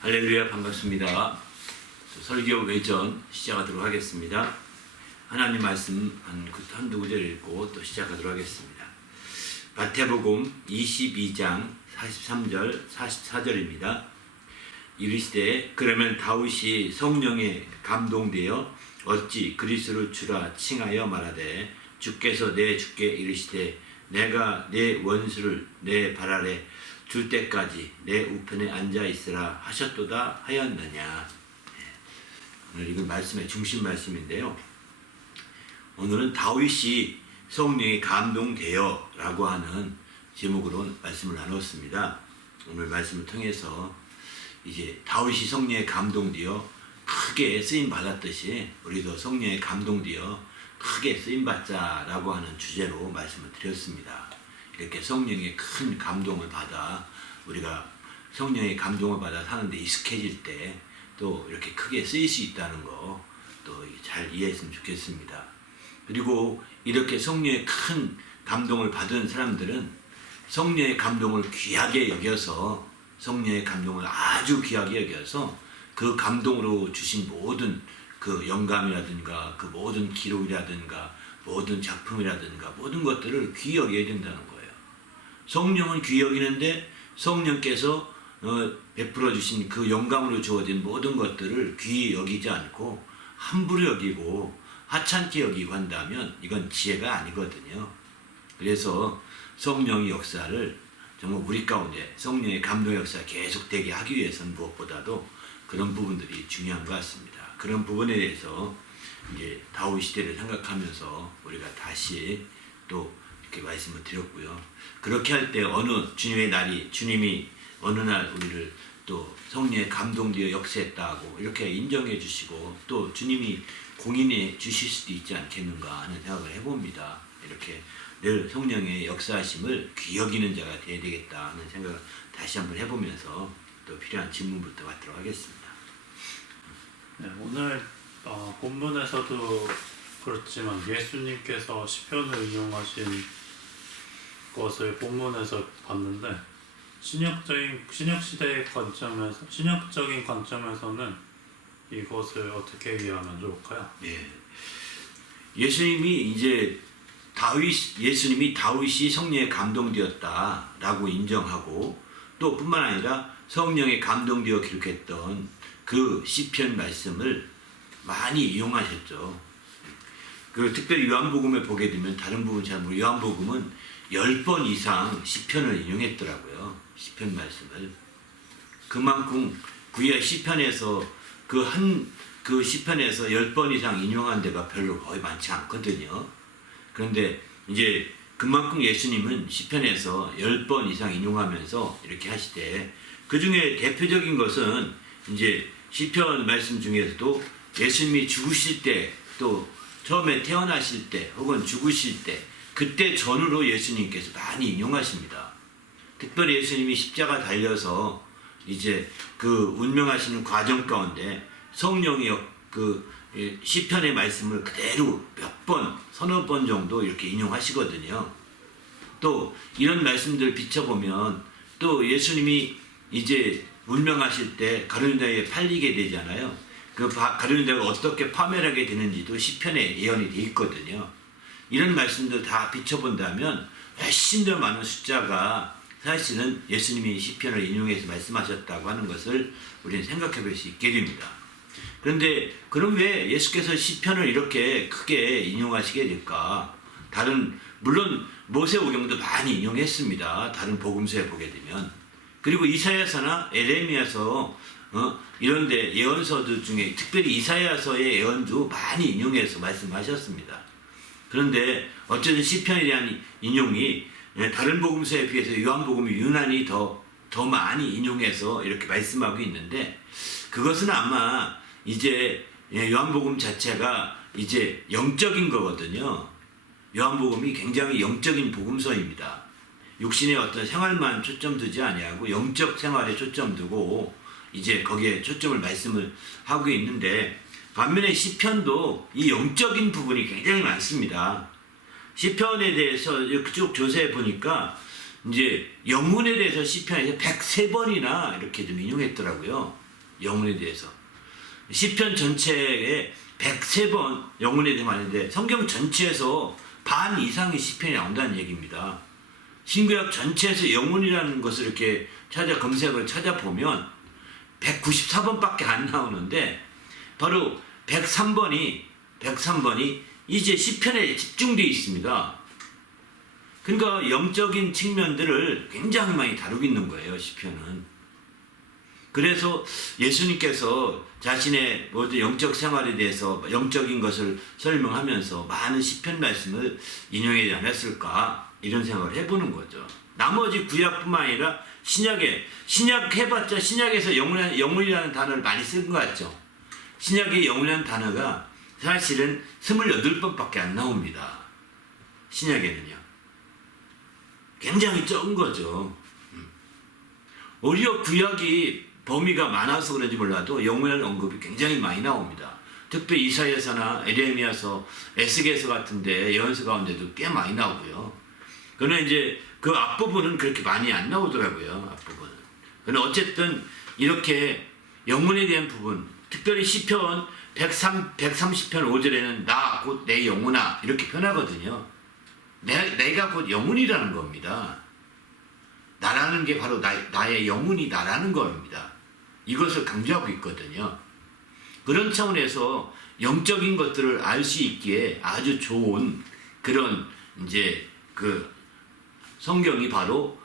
할렐루야, 반갑습니다. 설교 외전 시작하도록 하겠습니다. 하나님 말씀 한두 구절 읽고 또 시작하도록 하겠습니다. 마태복음 22장 43절 44절입니다. 이르시되 그러면 다윗이 성령에 감동되어 어찌 그리스도를 주라 칭하여 말하되 주께서 내 주께 이르시되 내가 내 원수를 내 발 아래 줄 때까지 내 우편에 앉아 있으라 하셨도다 하였느냐. 오늘 이건 말씀의 중심 말씀인데요. 오늘은 다윗이 성령에 감동되어 라고 하는 제목으로 말씀을 나눴습니다. 오늘 말씀을 통해서 이제 다윗이 성령에 감동되어 크게 쓰임 받았듯이 우리도 성령에 감동되어 크게 쓰임 받자라고 하는 주제로 말씀을 드렸습니다. 이렇게 성령의 큰 감동을 받아 우리가 성령의 감동을 받아 사는데 익숙해질 때 또 이렇게 크게 쓰일 수 있다는 거 또 잘 이해했으면 좋겠습니다. 그리고 이렇게 성령의 큰 감동을 받은 사람들은 성령의 감동을 귀하게 여겨서 성령의 감동을 아주 귀하게 여겨서 그 감동으로 주신 모든 그 영감이라든가 그 모든 기록이라든가 모든 작품이라든가 모든 것들을 귀히 여겨야 된다는 거예요. 성령은 귀히 여기는데 성령께서 베풀어 주신 그 영감으로 주어진 모든 것들을 귀히 여기지 않고 함부로 여기고 하찮게 여기고 한다면 이건 지혜가 아니거든요. 그래서 성령의 역사를 정말 우리 가운데 성령의 감동 역사가 계속되게 하기 위해서는 무엇보다도 그런 부분들이 중요한 것 같습니다. 그런 부분에 대해서 이제 다윗 시대를 생각하면서 우리가 다시 또 이렇게 말씀을 드렸고요. 그렇게 할 때 어느 주님의 날이 주님이 어느 날 우리를 또 성령에 감동되어 역사했다고 이렇게 인정해 주시고 또 주님이 공인해 주실 수도 있지 않겠는가 하는 생각을 해봅니다. 이렇게 늘 성령의 역사하심을 귀히 여기는 자가 되어야 되겠다 하는 생각을 다시 한번 해보면서 또 필요한 질문부터 받도록 하겠습니다. 네, 오늘 본문에서도 그렇지만 예수님께서 시편을 인용하신 것을 본문에서 봤는데 신약시대의 관점에서 신약적인 관점에서는 이것을 어떻게 이해하면 좋을까요? 예. 예수님이 다윗이 성령에 감동되었다라고 인정하고 또 뿐만 아니라 성령에 감동되어 기록했던 그 시편 말씀을 많이 이용하셨죠. 그 특별히 요한복음에 보게 되면 다른 부분 잘 모르고 요한복음은 10번 이상 시편을 인용했더라고요. 시편 말씀을. 그만큼 구약 시편에서 그 시편에서 10번 이상 인용한 데가 별로 거의 많지 않거든요. 그런데 이제 그만큼 예수님은 시편에서 10번 이상 인용하면서 이렇게 하시되 그 중에 대표적인 것은 이제 시편 말씀 중에서도 예수님이 죽으실 때 또 처음에 태어나실 때 혹은 죽으실 때 그때 전후로 예수님께서 많이 인용하십니다. 특별히 예수님이 십자가 달려서 이제 그 운명하시는 과정 가운데 성령이 그 시편의 말씀을 그대로 몇 번, 서너 번 정도 이렇게 인용하시거든요. 또 이런 말씀들을 비춰보면 또 예수님이 이제 운명하실 때 가룟유다에 팔리게 되잖아요. 그 가룟유다가 어떻게 파멸하게 되는지도 시편에 예언이 돼 있거든요. 이런 말씀들 다 비춰본다면 훨씬 더 많은 숫자가 사실은 예수님이 시편을 인용해서 말씀하셨다고 하는 것을 우리는 생각해 볼 수 있게 됩니다. 그런데 그럼 왜 예수께서 시편을 이렇게 크게 인용하시게 될까? 물론 모세오경도 많이 인용했습니다. 다른 복음서에 보게 되면. 그리고 이사야서나 에레미야서 이런데 예언서들 중에 특별히 이사야서의 예언도 많이 인용해서 말씀하셨습니다. 그런데 어쨌든 시편에 대한 인용이 다른 복음서에 비해서 요한복음이 유난히 더 많이 인용해서 이렇게 말씀하고 있는데 그것은 아마 이제 요한복음 자체가 이제 영적인 거거든요. 요한복음이 굉장히 영적인 복음서입니다. 육신의 어떤 생활만 초점 두지 아니하고 영적 생활에 초점 두고 이제 거기에 초점을 말씀을 하고 있는데 반면에 시편도 이 영적인 부분이 굉장히 많습니다. 시편에 대해서 쭉 조사해 보니까 이제 영혼에 대해서 시편에서 103번이나 이렇게 좀 인용했더라고요. 영혼에 대해서. 시편 전체에 103번 영혼에 대해 말하는데 성경 전체에서 반 이상의 시편이 나온다는 얘기입니다. 신구약 전체에서 영혼이라는 것을 이렇게 검색을 찾아보면 194번밖에 안 나오는데 바로 103번이 이제 시편에 집중되어 있습니다. 그러니까 영적인 측면들을 굉장히 많이 다루고 있는 거예요, 시편은. 그래서 예수님께서 자신의 모든 영적 생활에 대해서 영적인 것을 설명하면서 많은 시편 말씀을 인용하지 않았을까 이런 생각을 해보는 거죠. 나머지 구약뿐만 아니라 신약 해봤자 신약에서 영혼이라는 단어를 많이 쓴 것 같죠. 신약의 영혼이라는 단어가 사실은 28번밖에 안 나옵니다. 신약에는요. 굉장히 적은 거죠. 오히려 구약이 범위가 많아서 그런지 몰라도 영혼이라는 언급이 굉장히 많이 나옵니다. 특히 이사야서나 에레미야서, 에스겔서 같은데 예언서 가운데도 꽤 많이 나오고요. 그러나 이제 그 앞부분은 그렇게 많이 안 나오더라고요. 앞부분은. 그러나 어쨌든 이렇게 영혼에 대한 부분, 특별히 시편 130편 5절에는 나 곧 내 영혼아 이렇게 표현하거든요. 내가 곧 영혼이라는 겁니다. 나라는 게 바로 나의 영혼이 나라는 겁니다. 이것을 강조하고 있거든요. 그런 차원에서 영적인 것들을 알 수 있기에 아주 좋은 그런 이제 그 성경이 바로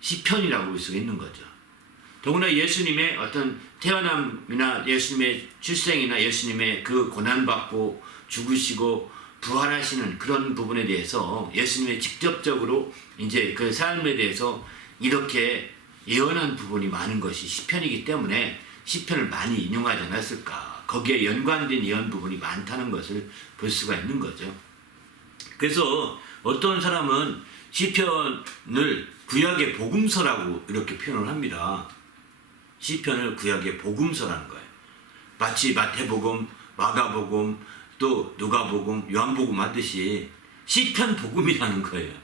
시편이라고 볼 수가 있는 거죠. 더구나 예수님의 어떤 태어남이나 예수님의 출생이나 예수님의 그 고난받고 죽으시고 부활하시는 그런 부분에 대해서 예수님의 직접적으로 이제 그 삶에 대해서 이렇게 예언한 부분이 많은 것이 시편이기 때문에 시편을 많이 인용하지 않았을까. 거기에 연관된 예언 부분이 많다는 것을 볼 수가 있는 거죠. 그래서 어떤 사람은 시편을 구약의 복음서라고 이렇게 표현을 합니다. 시편을 구약의 복음서라는 거예요. 마치 마태복음, 마가복음, 또 누가복음, 요한복음 하듯이 시편 복음이라는 거예요.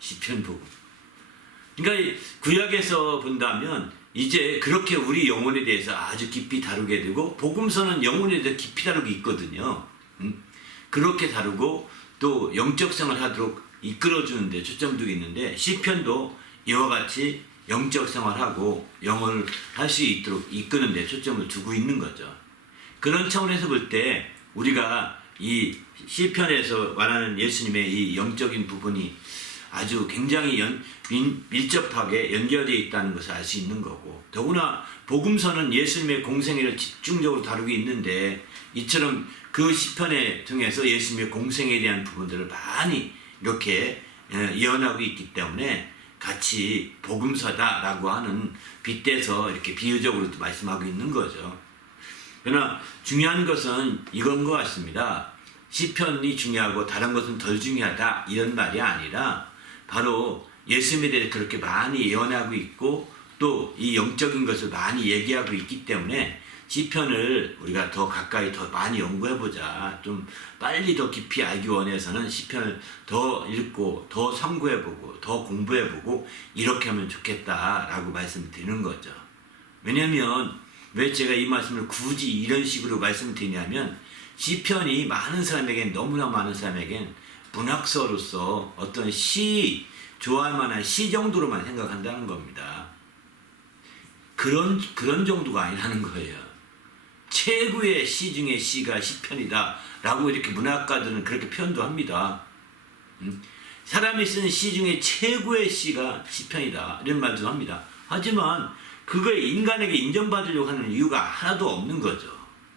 시편 복음. 그러니까 구약에서 본다면 이제 그렇게 우리 영혼에 대해서 아주 깊이 다루게 되고 복음서는 영혼에 대해서 깊이 다루고 있거든요. 그렇게 다루고 또 영적 생활을 하도록 이끌어주는데 초점 두고 있는데 시편도 이와 같이 영적 생활하고 영혼을 할 수 있도록 이끄는데 초점을 두고 있는 거죠. 그런 차원에서 볼 때 우리가 이 시편에서 말하는 예수님의 이 영적인 부분이 아주 굉장히 밀접하게 연결되어 있다는 것을 알 수 있는 거고, 더구나 복음서는 예수님의 공생애를 집중적으로 다루고 있는데 이처럼 그 시편에 통해서 예수님의 공생애에 대한 부분들을 많이 이렇게 예언하고 있기 때문에 같이 복음서다라고 하는 빗대서 이렇게 비유적으로 말씀하고 있는 거죠. 그러나 중요한 것은 이건 것 같습니다. 시편이 중요하고 다른 것은 덜 중요하다 이런 말이 아니라 바로 예수님에 대해 그렇게 많이 예언하고 있고 또 이 영적인 것을 많이 얘기하고 있기 때문에 시편을 우리가 더 가까이 더 많이 연구해보자, 좀 빨리 더 깊이 알기 원해서는 시편을 더 읽고 더 참고해보고 더 공부해보고 이렇게 하면 좋겠다라고 말씀드리는 거죠. 왜냐하면 왜 제가 이 말씀을 굳이 이런 식으로 말씀드리냐면 시편이 많은 사람에겐, 너무나 많은 사람에겐 문학서로서 어떤 시, 좋아할 만한 시 정도로만 생각한다는 겁니다. 그런 정도가 아니라는 거예요. 최고의 시 중에 시가 시편이다 라고 이렇게 문학가들은 그렇게 표현도 합니다. 사람이 쓴 시 중에 최고의 시가 시편이다 이런 말도 합니다. 하지만 그거에 인간에게 인정받으려고 하는 이유가 하나도 없는 거죠.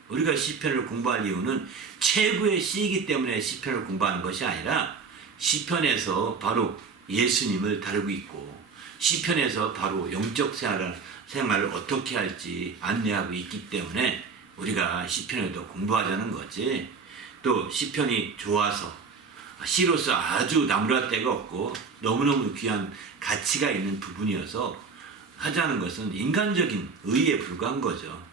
우리가 시편을 공부할 이유는 최고의 시이기 때문에 시편을 공부하는 것이 아니라 시편에서 바로 예수님을 다루고 있고 시편에서 바로 영적 생활을 어떻게 할지 안내하고 있기 때문에 우리가 시편을 더 공부하자는 거지, 또 시편이 좋아서 시로서 아주 나무랄 데가 없고 너무너무 귀한 가치가 있는 부분이어서 하자는 것은 인간적인 의의에 불과한 거죠.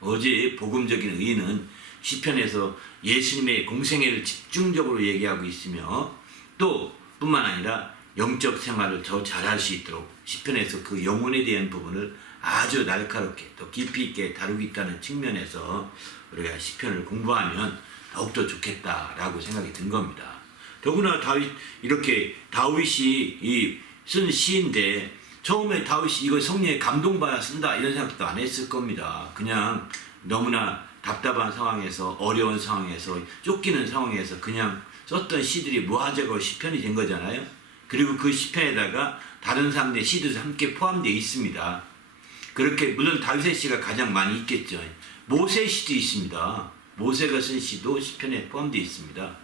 오직 복음적인 의의는 시편에서 예수님의 공생애를 집중적으로 얘기하고 있으며 또 뿐만 아니라 영적 생활을 더 잘할 수 있도록 시편에서 그 영혼에 대한 부분을 아주 날카롭게 또 깊이 있게 다루고 있다는 측면에서 우리가 시편을 공부하면 더욱더 좋겠다라고 생각이 든 겁니다. 더구나 다윗이 쓴 시인데 처음에 다윗이 이거 성령의 감동받아 쓴다 이런 생각도 안 했을 겁니다. 그냥 너무나 답답한 상황에서 어려운 상황에서 쫓기는 상황에서 그냥 썼던 시들이 무화제고 시편이 된 거잖아요. 그리고 그 시편에다가 다른 사람들의 시도 함께 포함되어 있습니다. 그렇게 물론 다윗의 시가 가장 많이 있겠죠. 모세의 시도 있습니다. 모세가 쓴 시도 시편에 포함되어 있습니다.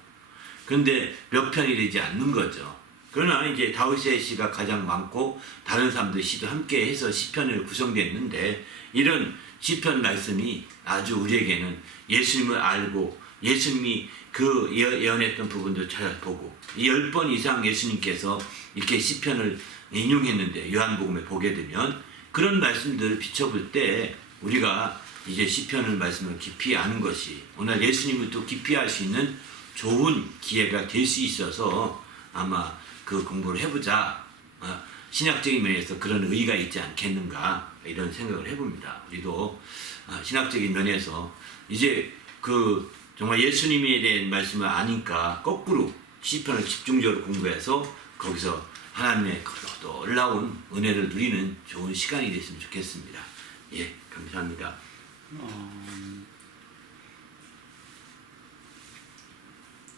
그런데 몇 편이 되지 않는 거죠. 그러나 이제 다윗의 시가 가장 많고 다른 사람들의 시도 함께 해서 시편을 구성됐는데 이런 시편 말씀이 아주 우리에게는 예수님을 알고 예수님이 그 예언했던 부분도 찾아보고 10번 이상 예수님께서 이렇게 시편을 인용했는데 요한복음에 보게 되면 그런 말씀들을 비춰볼 때 우리가 이제 시편을 말씀을 깊이 아는 것이 오늘 예수님을 또 깊이 알 수 있는 좋은 기회가 될 수 있어서 아마 그 공부를 해보자. 신학적인 면에서 그런 의의가 있지 않겠는가 이런 생각을 해봅니다. 우리도 신학적인 면에서 이제 그 정말 예수님에 대한 말씀을 아니까 거꾸로 시편을 집중적으로 공부해서 거기서 하나님의 놀라운 은혜를 누리는 좋은 시간이 됐으면 좋겠습니다. 예, 감사합니다.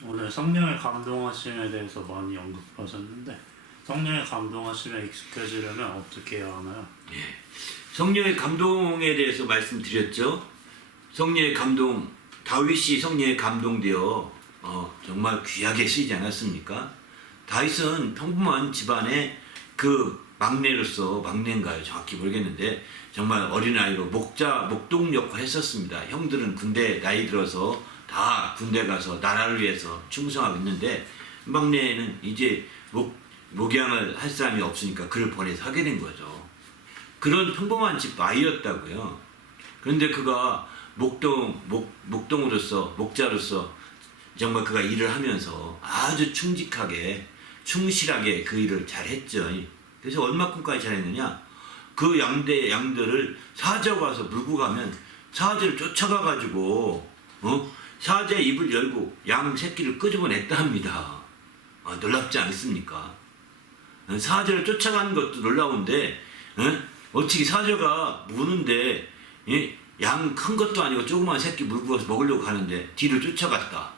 오늘 성령의 감동하심에 대해서 많이 언급하셨는데 성령의 감동하심에 익숙해지려면 어떻게 해야 하나요? 예, 성령의 감동에 대해서 말씀드렸죠. 성령의 감동, 다윗이 성령에 감동되어 정말 귀하게 쓰이지 않았습니까? 다윗은 평범한 집안의 그 막내인가요? 정확히 모르겠는데 정말 어린아이로 목동 역할을 했었습니다. 형들은 군대 나이 들어서 다 군대 가서 나라를 위해서 충성하고 있는데 막내는 이제 목양을 할 사람이 없으니까 그를 보내서 하게 된 거죠. 그런 평범한 집 아이였다고요. 그런데 그가 목동으로서 목자로서 정말 그가 일을 하면서 아주 충실하게 그 일을 잘했죠. 그래서 얼마큼까지 잘했느냐? 그 양들을 사자가 와서 물고 가면 사자를 쫓아가 가지고 사자의 입을 열고 양 새끼를 끄집어냈다 합니다. 놀랍지 않습니까? 사자를 쫓아가는 것도 놀라운데 어떻게 사자가 무는데 양 큰 것도 아니고 조그만 새끼 물고 가서 먹으려고 하는데 뒤를 쫓아갔다.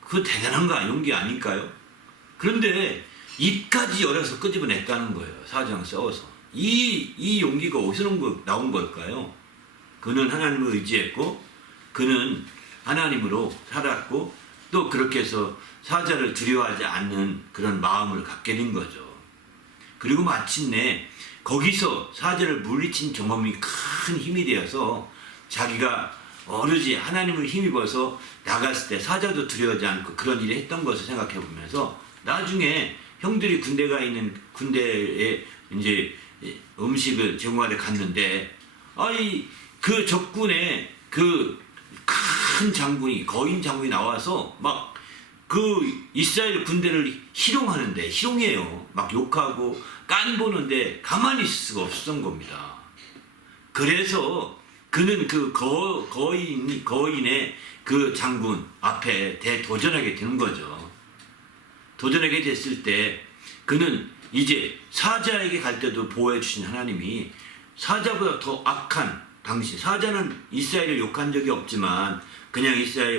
그거 대단한 거 용기 아닐까요? 그런데 입까지 열어서 끄집어냈다는 거예요. 사자랑 싸워서. 이 용기가 어디서 나온 걸까요? 그는 하나님을 의지했고 그는 하나님으로 살았고 또 그렇게 해서 사자를 두려워하지 않는 그런 마음을 갖게 된 거죠. 그리고 마침내 거기서 사자를 물리친 경험이 큰 힘이 되어서 자기가 오로지 하나님을 힘입어서 나갔을 때 사자도 두려워하지 않고 그런 일을 했던 것을 생각해 보면서 나중에 형들이 군대에 이제 음식을 제공하러 갔는데 그 적군의 그 큰 장군이 거인 장군이 나와서 막 그 이스라엘 군대를 희롱해요. 막 욕하고 깐보는데 가만히 있을 수가 없었던 겁니다. 그래서 그는 그 거인의 그 장군 앞에 대도전하게 되는 거죠. 도전하게 됐을 때 그는 이제 사자에게 갈 때도 보호해 주신 하나님이 사자보다 더 악한 당신, 사자는 이스라엘을 욕한 적이 없지만 그냥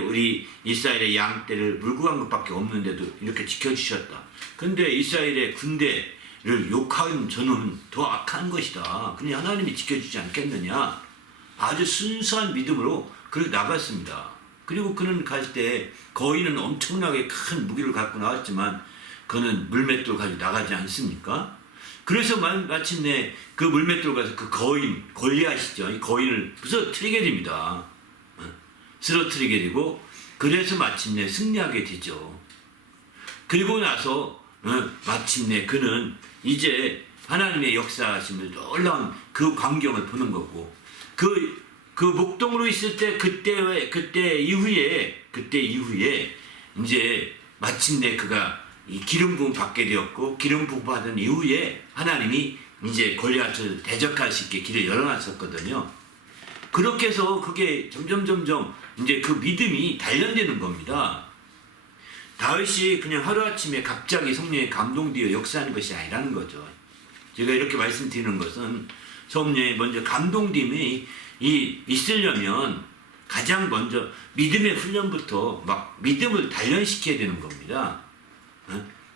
우리 이스라엘의 양떼를 물고 간 것밖에 없는데도 이렇게 지켜주셨다. 근데 이스라엘의 군대를 욕한 저는 더 악한 것이다. 그냥 하나님이 지켜주지 않겠느냐. 아주 순수한 믿음으로 그렇게 나갔습니다. 그리고 그는 갈 때 거인은 엄청나게 큰 무기를 갖고 나왔지만 그는 물맷돌 가지고 나가지 않습니까? 그래서 마침내 그 물맷돌 가서 그 골리앗이죠. 이 거인을 부서뜨리게 됩니다. 쓰러뜨리게 되고 그래서 마침내 승리하게 되죠. 그리고 나서 마침내 그는 이제 하나님의 역사하심을 놀라운 그 광경을 보는 거고 그 목동으로 있을 때 그때 이후에 이제 마침내 그가 이 기름 부음 받게 되었고 기름 부음 받은 이후에 하나님이 이제 골리앗을 대적할 수 있게 길을 열어놨었거든요. 그렇게 해서 그게 점점 이제 그 믿음이 단련되는 겁니다. 다윗이 그냥 하루아침에 갑자기 성령에 감동되어 역사하는 것이 아니라는 거죠. 제가 이렇게 말씀드리는 것은 성령에 먼저 감동됨이 있으려면 가장 먼저 믿음의 훈련부터 막 믿음을 단련시켜야 되는 겁니다.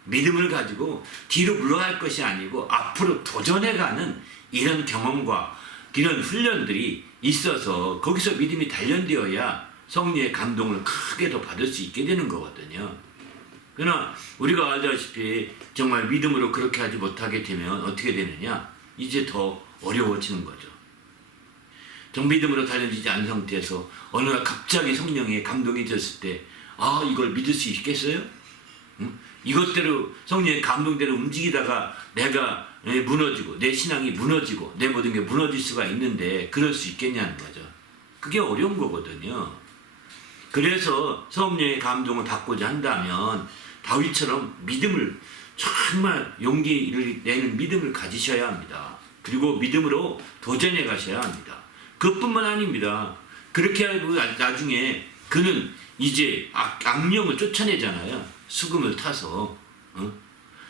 믿음을 가지고 뒤로 물러갈 것이 아니고 앞으로 도전해가는 이런 경험과 이런 훈련들이 있어서 거기서 믿음이 단련되어야 성령의 감동을 크게 더 받을 수 있게 되는 거거든요. 그러나 우리가 알다시피 정말 믿음으로 그렇게 하지 못하게 되면 어떻게 되느냐? 이제 더 어려워지는 거죠. 정 믿음으로 단련되지 않은 상태에서 어느 날 갑자기 성령의 감동이 졌을 때 이걸 믿을 수 있겠어요? 이것대로 성령의 감동대로 움직이다가 내가 무너지고 내 신앙이 무너지고 내 모든 게 무너질 수가 있는데 그럴 수 있겠냐는 거죠. 그게 어려운 거거든요. 그래서 성령의 감동을 받고자 한다면 다윗처럼 믿음을 정말 용기를 내는 믿음을 가지셔야 합니다. 그리고 믿음으로 도전해 가셔야 합니다. 그것뿐만 아닙니다. 그렇게 하고 나중에 그는 이제 악령을 쫓아내잖아요. 수금을 타서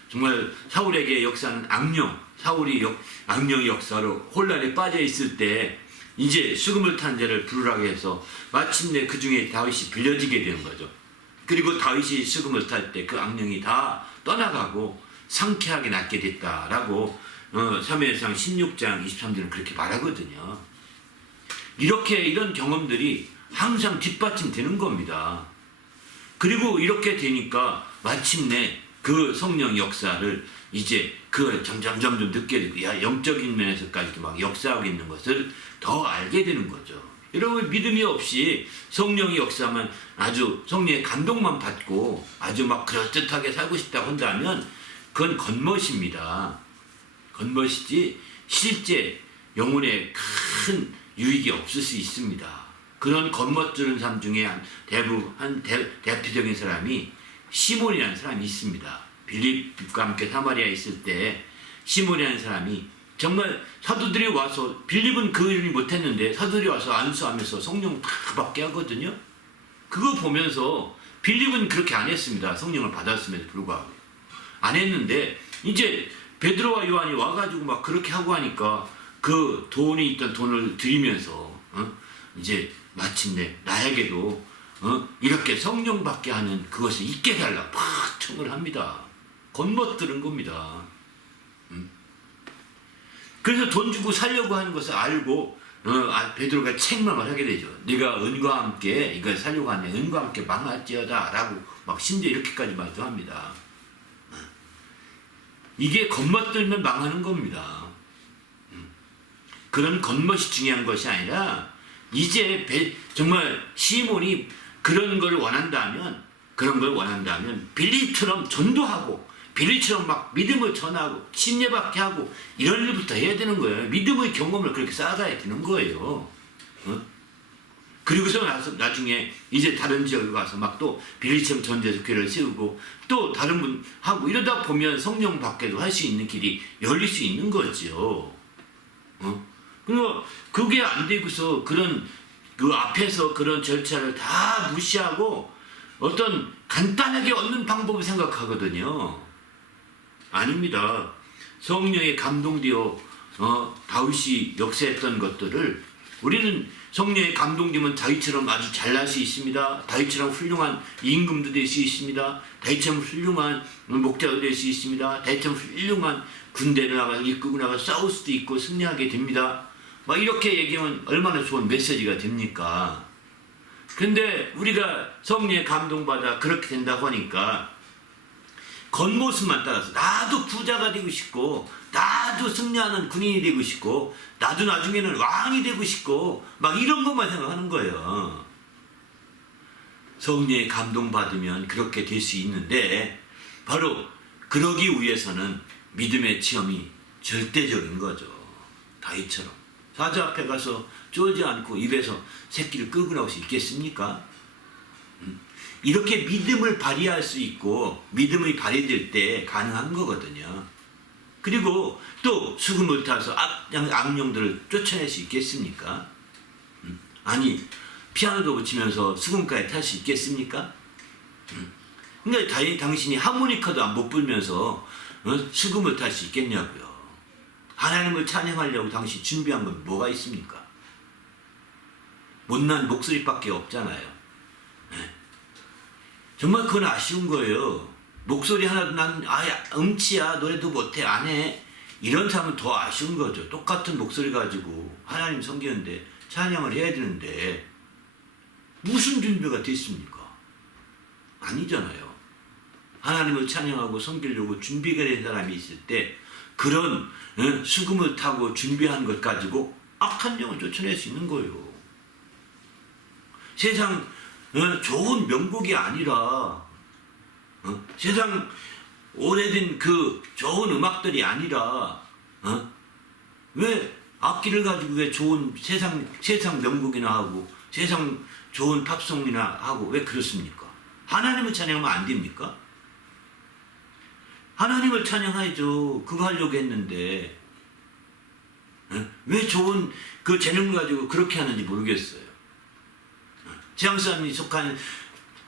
정말 사울에게 역사하는 악령, 사울이 악령의 역사로 혼란에 빠져 있을 때 이제 수금을 탄 자를 부르라고 해서 마침내 그 중에 다윗이 빌려지게 되는 거죠. 그리고 다윗이 수금을 탈 때 그 악령이 다 떠나가고 상쾌하게 낫게 됐다라고 사무엘상 16장 23절은 그렇게 말하거든요. 이런 경험들이 항상 뒷받침되는 겁니다. 그리고 이렇게 되니까 마침내 그 성령 역사를 이제 그 점점 늦게 되고 영적인 면에서까지도 막 역사하고 있는 것을 더 알게 되는 거죠. 여러분 믿음이 없이 성령이 역사하면 아주 성령의 감동만 받고 아주 막 그럴듯하게 살고 싶다고 한다면 그건 겉멋입니다. 겉멋이지 실제 영혼에 큰 유익이 없을 수 있습니다. 그런 겉멋들은 사람 중에 대표적인 사람이 시몬이라는 사람이 있습니다. 빌립과 함께 사마리아에 있을 때 시몬이라는 사람이 정말 사도들이 와서 빌립은 그 일을 못했는데 사도들이 와서 안수하면서 성령 다 받게 하거든요. 그거 보면서 빌립은 그렇게 안 했습니다. 성령을 받았음에도 불구하고 안 했는데 이제 베드로와 요한이 와가지고 막 그렇게 하고 하니까 그 돈이 있던 돈을 드리면서 이제 마침내 나에게도 이렇게 성령 받게 하는 그것을 잊게 달라 팍 청을 합니다. 겉멋들은 겁니다. 그래서 돈 주고 살려고 하는 것을 알고 베드로가 책망을 하게 되죠. 네가 은과 함께 이걸 살려고 하네 은과 함께 망할지어다 라고 막 심지어 이렇게까지 말도 합니다. 이게 겉멋들면 망하는 겁니다. 그런 겉멋이 중요한 것이 아니라 이제 정말 시몬이 그런 걸 원한다면 빌립처럼 전도하고 빌립처럼 막 믿음을 전하고 침례받게 하고 이런 일부터 해야 되는 거예요. 믿음의 경험을 그렇게 쌓아가야 되는 거예요. 그리고서 나중에 이제 다른 지역에 가서 막 또 빌립처럼 전도해서 교회를 세우고 또 다른 분 하고 이러다 보면 성령 받게도 할 수 있는 길이 열릴 수 있는 거죠. 그리고 그게 안 되고서 그 앞에서 그런 절차를 다 무시하고 어떤 간단하게 얻는 방법을 생각하거든요. 아닙니다. 성령에 감동되어 다윗이 역사했던 것들을 우리는 성령에 감동되면 다윗처럼 아주 잘날 수 있습니다. 다윗처럼 훌륭한 임금도 될 수 있습니다. 다윗처럼 훌륭한 목자도 될 수 있습니다. 다윗처럼 훌륭한 군대를 나가서 이끌고 나가서 싸울 수도 있고 승리하게 됩니다. 막 이렇게 얘기하면 얼마나 좋은 메시지가 됩니까? 근데 우리가 성령에 감동받아 그렇게 된다고 하니까 겉모습만 따라서 나도 부자가 되고 싶고 나도 승리하는 군인이 되고 싶고 나도 나중에는 왕이 되고 싶고 막 이런 것만 생각하는 거예요. 성령에 감동받으면 그렇게 될 수 있는데 바로 그러기 위해서는 믿음의 체험이 절대적인 거죠. 다윗처럼 사자 앞에 가서 쫄지 않고 입에서 새끼를 끌고 나올 수 있겠습니까? 이렇게 믿음을 발휘할 수 있고 믿음이 발휘될 때 가능한 거거든요. 그리고 또 수금을 타서 악령들을 쫓아낼 수 있겠습니까? 아니 피아노도 치면서 수금까지 탈 수 있겠습니까? 그러니까 당신이 하모니카도 못 불면서 수금을 탈 수 있겠냐고요. 하나님을 찬양하려고 당신 준비한 건 뭐가 있습니까? 못난 목소리밖에 없잖아요. 네. 정말 그건 아쉬운 거예요. 목소리 하나도 난 음치야, 노래도 못해, 안 해. 이런 사람은 더 아쉬운 거죠. 똑같은 목소리 가지고 하나님 섬기는데 찬양을 해야 되는데 무슨 준비가 됐습니까? 아니잖아요. 하나님을 찬양하고 섬기려고 준비가 된 사람이 있을 때 그런 수금을 타고 준비한 것 가지고 악한 영을 쫓아낼 수 있는 거예요. 세상 좋은 명곡이 아니라 세상 오래된 그 좋은 음악들이 아니라 왜 악기를 가지고 왜 좋은 세상 명곡이나 하고 세상 좋은 팝송이나 하고 왜 그렇습니까? 하나님을 찬양하면 안 됩니까? 하나님을 찬양하죠. 그거 하려고 했는데 왜 좋은 그 재능을 가지고 그렇게 하는지 모르겠어요. 세상 사람이 속한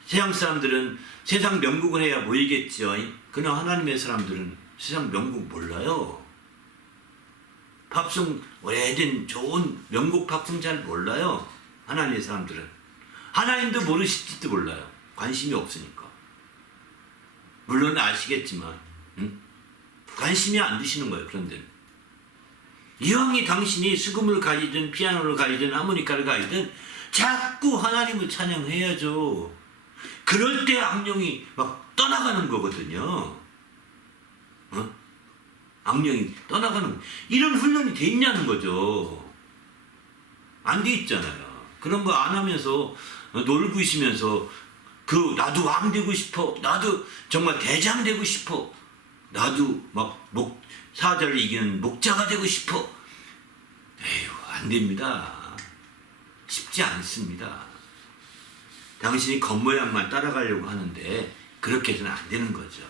세상 사람들은 세상 명곡을 해야 모이겠죠. 그러나 하나님의 사람들은 세상 명곡 몰라요. 팝송 오래된 좋은 명곡 팝송 잘 몰라요. 하나님의 사람들은 하나님도 모르실지도 몰라요. 관심이 없으니까. 물론 아시겠지만 관심이 안 드시는 거예요. 그런데 이왕이 당신이 수금을 가지든 피아노를 가지든 하모니카를 가지든 자꾸 하나님을 찬양해야죠. 그럴 때 악령이 막 떠나가는 거거든요. 악령이 떠나가는 이런 훈련이 돼 있냐는 거죠. 안 돼 있잖아요. 그런 거 안 하면서 놀고 있으면서 나도 왕 되고 싶어. 나도 정말 대장 되고 싶어. 나도 막 사자를 이기는 목자가 되고 싶어. 에휴, 안 됩니다. 쉽지 않습니다. 당신이 겉모양만 따라가려고 하는데 그렇게 해서는 안 되는 거죠.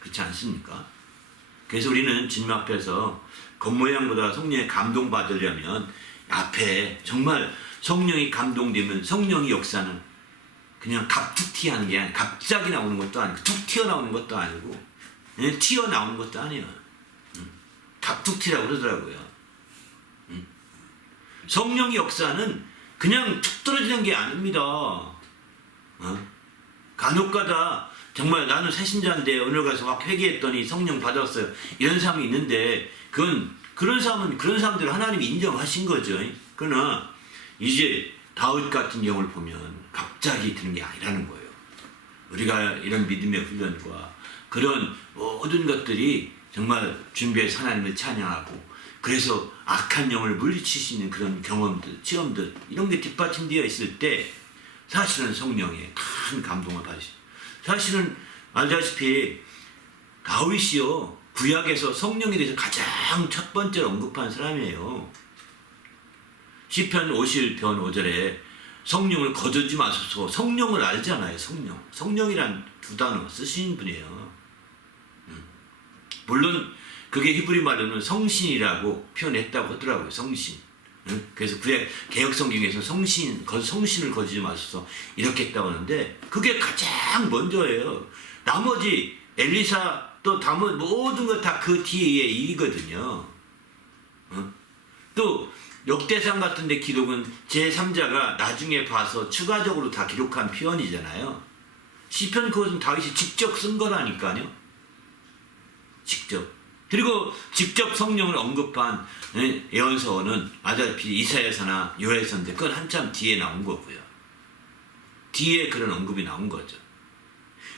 그렇지 않습니까? 그래서 우리는 주님 앞에서 겉모양보다 성령의 감동받으려면 앞에 정말 성령이 감동되면 성령의 역사는 그냥 갑툭튀 하는 게 아니라 갑자기 나오는 것도 아니고 툭 튀어나오는 것도 아니고 튀어나오는 것도 아니에요. 갑툭튀라고 그러더라고요. 성령의 역사는 그냥 툭 떨어지는 게 아닙니다. 간혹가다 정말 나는 새신자인데 오늘 가서 막 회개했더니 성령 받았어요. 이런 사람이 있는데 그런 사람들 하나님이 인정하신 거죠. 그러나 이제 다윗 같은 경우를 보면 갑자기 드는 게 아니라는 거예요. 우리가 이런 믿음의 훈련과 그런 모든 것들이 정말 준비해서 하나님을 찬양하고 그래서 악한 영을 물리칠 수 있는 그런 경험들, 체험들 이런 게 뒷받침되어 있을 때 사실은 성령의 큰 감동을 받으시죠. 사실은 알다시피 다윗이요 구약에서 성령에 대해서 가장 첫 번째로 언급한 사람이에요. 시편 51편 5절에 성령을 거두지 마소서. 성령을 알잖아요. 성령이란 두 단어 쓰신 분이에요. 물론 그게 히브리 말로는 성신이라고 표현했다고 하더라고요. 성신. 그래서 구약 개혁 성경에서 성신을 거두지 마소서 이렇게 했다고 하는데 그게 가장 먼저예요. 나머지 엘리사 또 모든 것 다 그 뒤에 일이거든요. 또 역대상 같은 데 기록은 제3자가 나중에 봐서 추가적으로 다 기록한 표현이잖아요. 시편 그것은 다윗이 직접 쓴 거라니까요. 직접. 그리고 직접 성령을 언급한 예언서는 아다피 이사야서나 요엘서인데 그건 한참 뒤에 나온 거고요. 뒤에 그런 언급이 나온 거죠.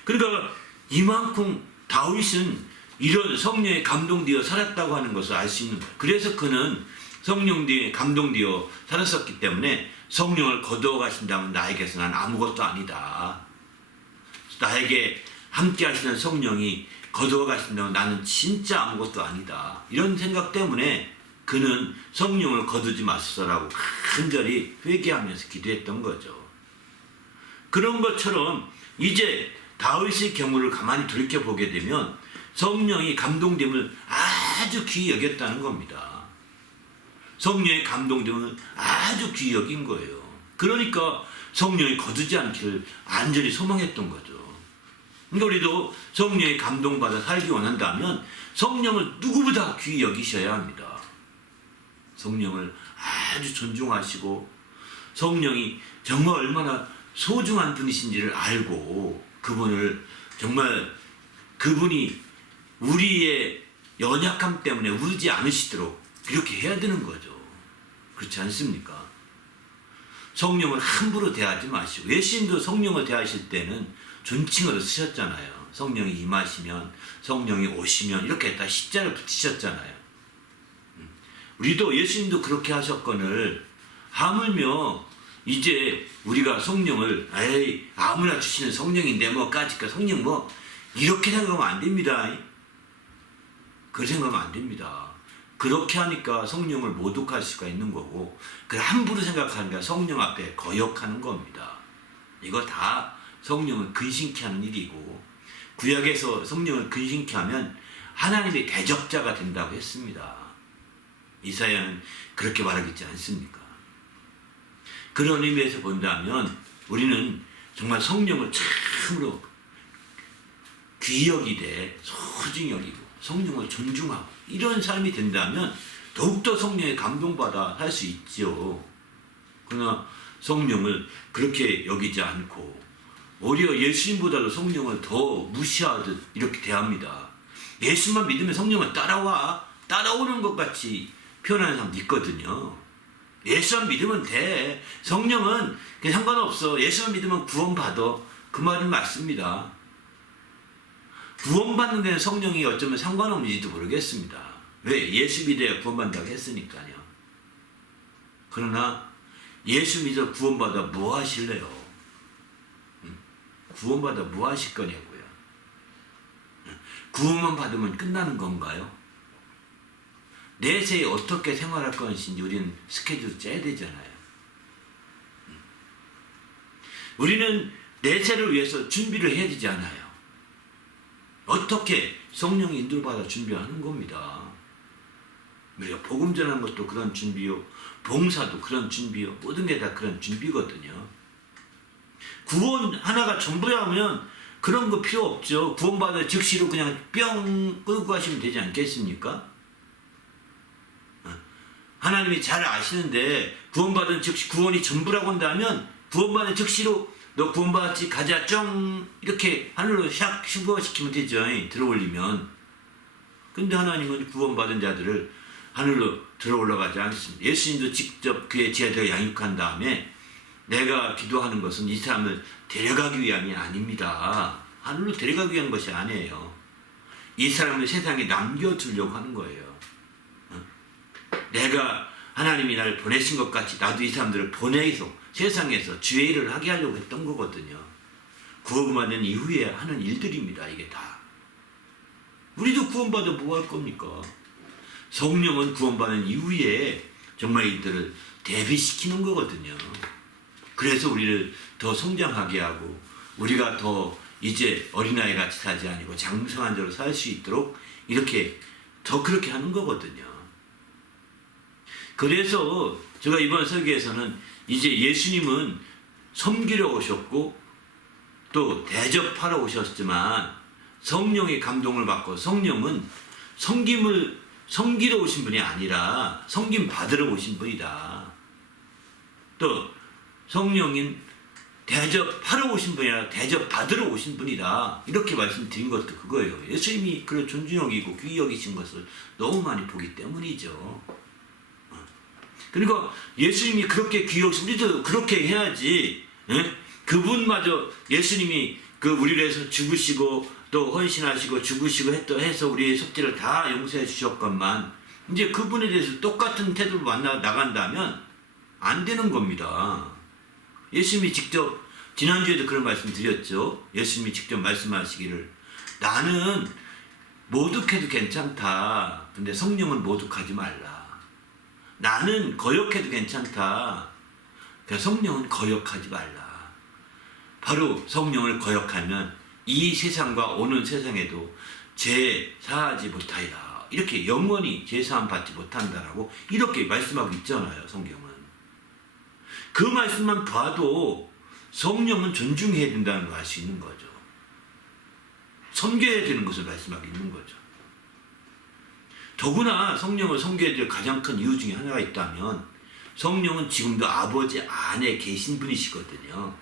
그러니까 이만큼 다윗은 이런 성령에 감동되어 살았다고 하는 것을 알 수 있는 거예요. 그래서 그는 성령에 감동되어 살았었기 때문에 성령을 거두어 가신다면 나에게서 난 아무것도 아니다. 나에게 함께 하시는 성령이 거두어 가신다면 나는 진짜 아무것도 아니다. 이런 생각 때문에 그는 성령을 거두지 마소서라고 간절히 회개하면서 기도했던 거죠. 그런 것처럼 이제 다윗의 경우를 가만히 돌이켜보게 되면 성령이 감동됨을 아주 귀히 여겼다는 겁니다. 성령의 감동됨은 아주 귀히 여긴 거예요. 그러니까 성령이 거두지 않기를 안전히 소망했던 거죠. 그러니까 우리도 성령의 감동받아 살기 원한다면 성령을 누구보다 귀히 여기셔야 합니다. 성령을 아주 존중하시고 성령이 정말 얼마나 소중한 분이신지를 알고 그분을 정말 그분이 우리의 연약함 때문에 울지 않으시도록 이렇게 해야 되는 거죠. 그렇지 않습니까? 성령을 함부로 대하지 마시고 예수님도 성령을 대하실 때는 존칭으로 쓰셨잖아요. 성령이 임하시면 성령이 오시면 이렇게 다 십자를 붙이셨잖아요. 우리도 예수님도 그렇게 하셨거늘 하물며 이제 우리가 성령을 에이 아무나 주시는 성령인데 뭐 까짓거 성령 뭐 이렇게 생각하면 안 됩니다. 그렇게 생각하면 안 됩니다. 그렇게 하니까 성령을 모독할 수가 있는 거고 그 함부로 생각하니까 성령 앞에 거역하는 겁니다. 이거 다 성령을 근심케 하는 일이고 구약에서 성령을 근심케 하면 하나님의 대적자가 된다고 했습니다. 이사야는 그렇게 말하고 있지 않습니까? 그런 의미에서 본다면 우리는 정말 성령을 참으로 귀히 여기되 소중히 여기고 성령을 존중하고 이런 삶이 된다면 더욱더 성령에 감동받아 살 수 있죠. 그러나 성령을 그렇게 여기지 않고 오히려 예수님보다도 성령을 더 무시하듯 이렇게 대합니다. 예수만 믿으면 성령은 따라오는 것 같이 표현하는 사람도 있거든요. 예수만 믿으면 돼. 성령은 그냥 상관없어. 예수만 믿으면 구원받아. 그 말은 맞습니다. 구원받는 데는 성령이 어쩌면 상관없는지도 모르겠습니다. 왜? 예수 믿어야 구원받는다고 했으니까요. 그러나 예수 믿어 구원받아 뭐 하실래요? 구원받아 뭐 하실 거냐고요. 구원만 받으면 끝나는 건가요? 내세에 어떻게 생활할 것인지 우리는 스케줄을 짜야 되잖아요. 우리는 내세를 위해서 준비를 해야 되지 않아요. 어떻게 성령의 인도를 받아 준비하는 겁니다. 우리가 복음 전하는 것도 그런 준비요, 봉사도 그런 준비요, 모든 게 다 그런 준비거든요. 구원 하나가 전부라면 그런 거 필요 없죠. 구원받아 즉시로 그냥 뿅 끌고 가시면 되지 않겠습니까? 하나님이 잘 아시는데 구원받은 즉시 구원이 전부라고 한다면 구원받은 즉시로 너 구원받았지 가자 쫑 이렇게 하늘로 샥 슈거시키면 되죠. 들어올리면. 근데 하나님은 구원받은 자들을 하늘로 들어올라가지 않습니다. 예수님도 직접 그의 제자들을 양육한 다음에 내가 기도하는 것은 이 사람을 데려가기 위함이 아닙니다. 하늘로 데려가기 위한 것이 아니에요. 이 사람을 세상에 남겨두려고 하는 거예요. 내가 하나님이 나를 보내신 것 같이 나도 이 사람들을 보내서 세상에서 주의 일을 하게 하려고 했던 거거든요. 구원받은 이후에 하는 일들입니다. 이게 다. 우리도 구원받아 뭐 할 겁니까? 성령은 구원받은 이후에 정말 이들을 대비시키는 거거든요. 그래서 우리를 더 성장하게 하고 우리가 더 이제 어린아이 같이 살지 아니고 장성한 자로 살 수 있도록 이렇게 더 그렇게 하는 거거든요. 그래서 제가 이번 설교에서는 이제 예수님은 섬기러 오셨고 또 대접하러 오셨지만 성령의 감동을 받고 성령은 섬기러 오신 분이 아니라 섬김 받으러 오신 분이다. 또 성령인 대접하러 오신 분이 아니라 대접받으러 오신 분이다. 이렇게 말씀드린 것도 그거예요. 예수님이 그를 존중 여기고 귀히 여기신 것을 너무 많이 보기 때문이죠. 그러니까 예수님이 그렇게 귀히 여기시면 우리도 그렇게 해야지. 그분마저 예수님이 우리를 위해서 죽으시고 또 헌신하시고 죽으시고 해서 우리의 속죄를 다 용서해 주셨건만 이제 그분에 대해서 똑같은 태도로 나간다면 안 되는 겁니다. 예수님이 직접 지난주에도 그런 말씀 드렸죠. 예수님이 직접 말씀하시기를 나는 모독해도 괜찮다. 근데 성령은 모독하지 말라. 나는 거역해도 괜찮다. 그러니까 성령은 거역하지 말라. 바로 성령을 거역하면 이 세상과 오는 세상에도 죄 사하지 못하리라. 이렇게 영원히 제사함 받지 못한다라고 이렇게 말씀하고 있잖아요. 성경은. 그 말씀만 봐도 성령은 존중해야 된다는 걸 알 수 있는 거죠. 섬겨야 되는 것을 말씀하고 있는 거죠. 더구나 성령을 섬겨야 될 가장 큰 이유 중에 하나가 있다면 성령은 지금도 아버지 안에 계신 분이시거든요.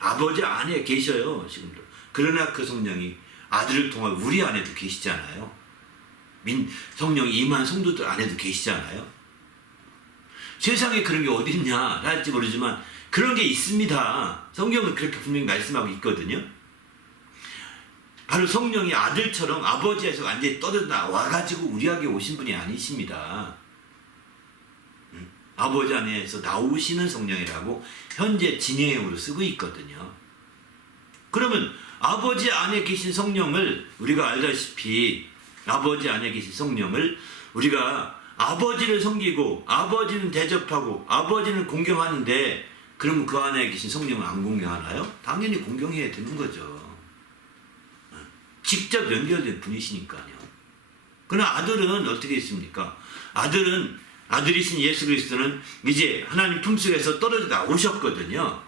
아버지 안에 계셔요. 지금도. 그러나 그 성령이 아들을 통해 우리 안에도 계시잖아요. 성령이 임한 성도들 안에도 계시잖아요. 세상에 그런 게 어디 있냐 할지 모르지만 그런 게 있습니다. 성경은 그렇게 분명히 말씀하고 있거든요. 바로 성령이 아들처럼 아버지에서 완전히 떠나 와가지고 우리에게 오신 분이 아니십니다. 아버지 안에서 나오시는 성령이라고 현재 진행형으로 쓰고 있거든요. 그러면 아버지 안에 계신 성령을 우리가 알다시피 아버지 안에 계신 성령을 우리가 아버지를 섬기고 아버지는 대접하고 아버지는 공경하는데 그러면 그 안에 계신 성령은 안 공경하나요? 당연히 공경해야 되는 거죠. 직접 연결된 분이시니까요. 그러나 아들은 어떻게 있습니까? 아들이신 예수 그리스도는 이제 하나님 품속에서 떨어져 나오셨거든요.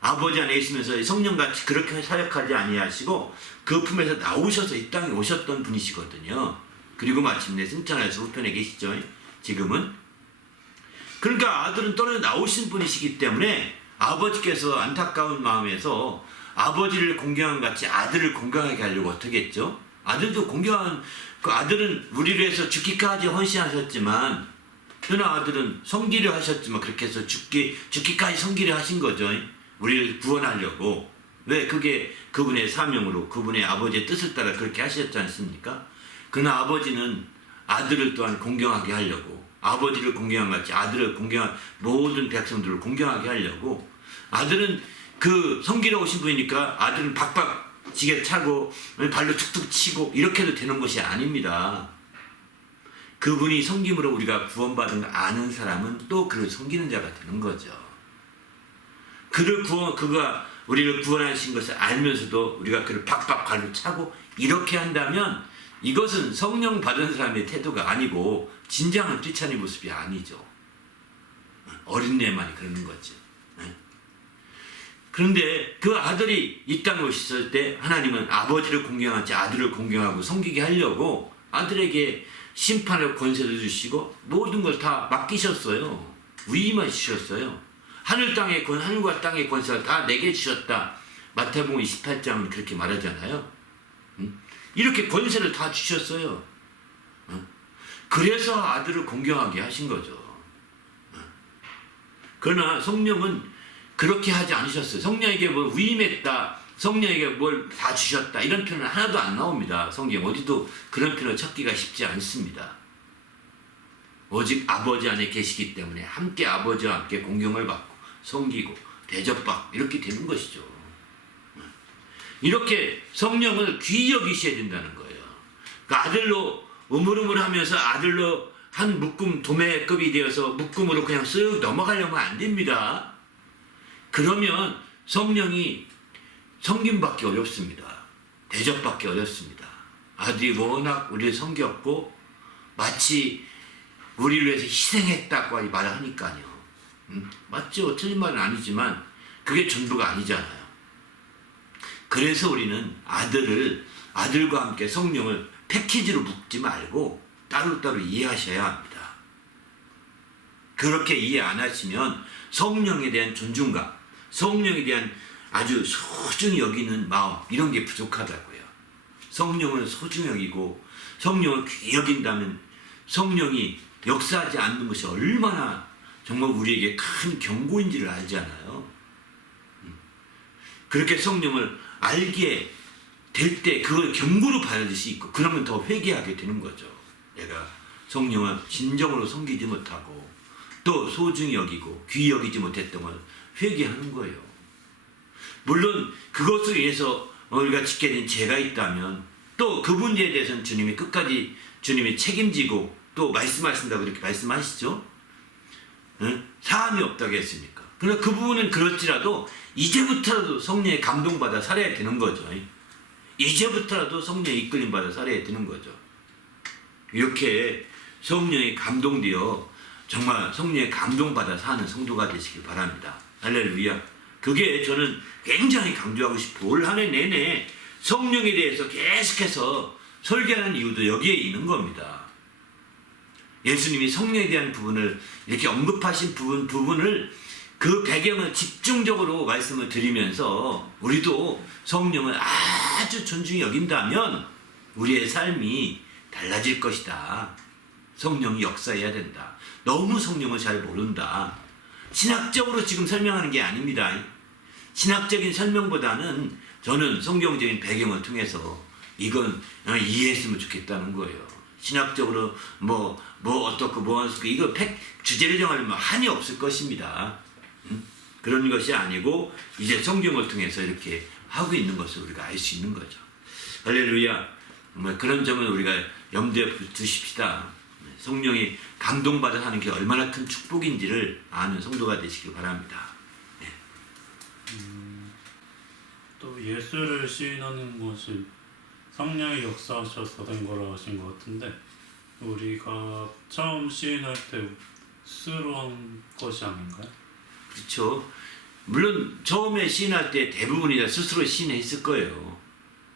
아버지 안에 있으면서 성령같이 그렇게 사역하지 아니하시고 그 품에서 나오셔서 이 땅에 오셨던 분이시거든요. 그리고 마침내 승천하여서 우편에 계시죠. 지금은. 그러니까 아들은 떨어져 나오신 분이시기 때문에 아버지께서 안타까운 마음에서 아버지를 공경한 같이 아들을 공경하게 하려고 어떻게 했죠? 아들도 공경한 그 아들은 우리를 위해서 죽기까지 헌신하셨지만 그러나 아들은 섬기려 하셨지만 그렇게 해서 죽기까지 섬기려 하신 거죠. 우리를 구원하려고. 왜? 그게 그분의 사명으로 그분의 아버지의 뜻을 따라 그렇게 하셨지 않습니까? 그러나 아버지는 아들을 또한 공경하게 하려고 아버지를 공경한 같이 아들을 공경한 모든 백성들을 공경하게 하려고 아들은 그 섬기러 오신 분이니까 아들은 박박 지게 차고 발로 툭툭 치고 이렇게 해도 되는 것이 아닙니다. 그분이 섬김으로 우리가 구원받은 걸 아는 사람은 또 그를 섬기는 자가 되는 거죠. 그가 우리를 구원하신 것을 알면서도 우리가 그를 박박 발로 차고 이렇게 한다면 이것은 성령 받은 사람의 태도가 아니고 진정한 크리스찬의 모습이 아니죠. 어린애만이 그러는 거지. 그런데 그 아들이 이 땅에 오셨을 때 하나님은 아버지를 공경하지 아들을 공경하고 섬기게 하려고 아들에게 심판의 권세를 주시고 모든 걸 다 맡기셨어요. 위임해 주셨어요. 하늘과 땅의 권세를 다 내게 주셨다. 마태복음 28장은 그렇게 말하잖아요. 이렇게 권세를 다 주셨어요. 그래서 아들을 공경하게 하신 거죠. 그러나 성령은 그렇게 하지 않으셨어요. 성령에게 뭘 위임했다. 성령에게 뭘 다 주셨다. 이런 표현은 하나도 안 나옵니다. 성경 어디도 그런 표현을 찾기가 쉽지 않습니다. 오직 아버지 안에 계시기 때문에 함께 아버지와 함께 공경을 받고 섬기고 대접받고 이렇게 되는 것이죠. 이렇게 성령을 귀히 여기셔야 된다는 거예요. 그러니까 아들로 우물우물하면서 아들로 한 묶음 도매급이 되어서 묶음으로 그냥 쓱 넘어가려면 안 됩니다. 그러면 성령이 섬김받기 어렵습니다. 대접받기 어렵습니다. 아들이 워낙 우리를 섬겼고 마치 우리를 위해서 희생했다고 말을 하니까요. 맞죠? 틀린 말은 아니지만 그게 전부가 아니잖아요. 그래서 우리는 아들과 함께 성령을 패키지로 묶지 말고 따로따로 이해하셔야 합니다. 그렇게 이해 안 하시면 성령에 대한 존중감, 성령에 대한 아주 소중히 여기는 마음 이런 게 부족하다고요. 성령을 소중히 여기고 성령을 귀히 여긴다면 성령이 역사하지 않는 것이 얼마나 정말 우리에게 큰 경고인지를 알잖아요. 그렇게 성령을 알게 될 때 그걸 경고로 받을 수 있고 그러면 더 회개하게 되는 거죠. 내가 성령을 진정으로 섬기지 못하고 또 소중히 여기고 귀히 여기지 못했던 걸 회개하는 거예요. 물론 그것을 위해서 우리가 짓게 된 죄가 있다면 또 그 문제에 대해서는 주님이 끝까지 주님이 책임지고 또 말씀하신다고 이렇게 말씀하시죠. 사함이 없다고 했습니까? 그러나 그 부분은 그렇지라도 이제부터라도 성령의 감동받아 살아야 되는 거죠. 이제부터라도 성령의 이끌림 받아 살아야 되는 거죠. 이렇게 성령의 감동되어 정말 성령의 감동받아 사는 성도가 되시길 바랍니다. 할렐루야. 그게 저는 굉장히 강조하고 싶고 올 한 해 내내 성령에 대해서 계속해서 설교하는 이유도 여기에 있는 겁니다. 예수님이 성령에 대한 부분을 이렇게 언급하신 부분을 그 배경을 집중적으로 말씀을 드리면서 우리도 성령을 아주 존중히 여긴다면 우리의 삶이 달라질 것이다. 성령이 역사해야 된다. 너무 성령을 잘 모른다. 신학적으로 지금 설명하는 게 아닙니다. 신학적인 설명보다는 저는 성경적인 배경을 통해서 이건 이해했으면 좋겠다는 거예요. 신학적으로 뭐 어떻고 뭐 어떻고 이거 주제를 정하려면 한이 없을 것입니다. 그런 것이 아니고 이제 성경을 통해서 이렇게 하고 있는 것을 우리가 알 수 있는 거죠. 할렐루야. 그런 점은 우리가 염두에 두십시다. 성령이 감동받아 하는 게 얼마나 큰 축복인지를 아는 성도가 되시길 바랍니다. 네. 또 예수를 시인하는 것이 성령이 역사하셔서 된 거라 하신 것 같은데 우리가 처음 시인할 때 스스로 한 것이 아닌가요? 그렇죠. 물론 처음에 시인할 때 대부분이 다 스스로 시인했을 거예요.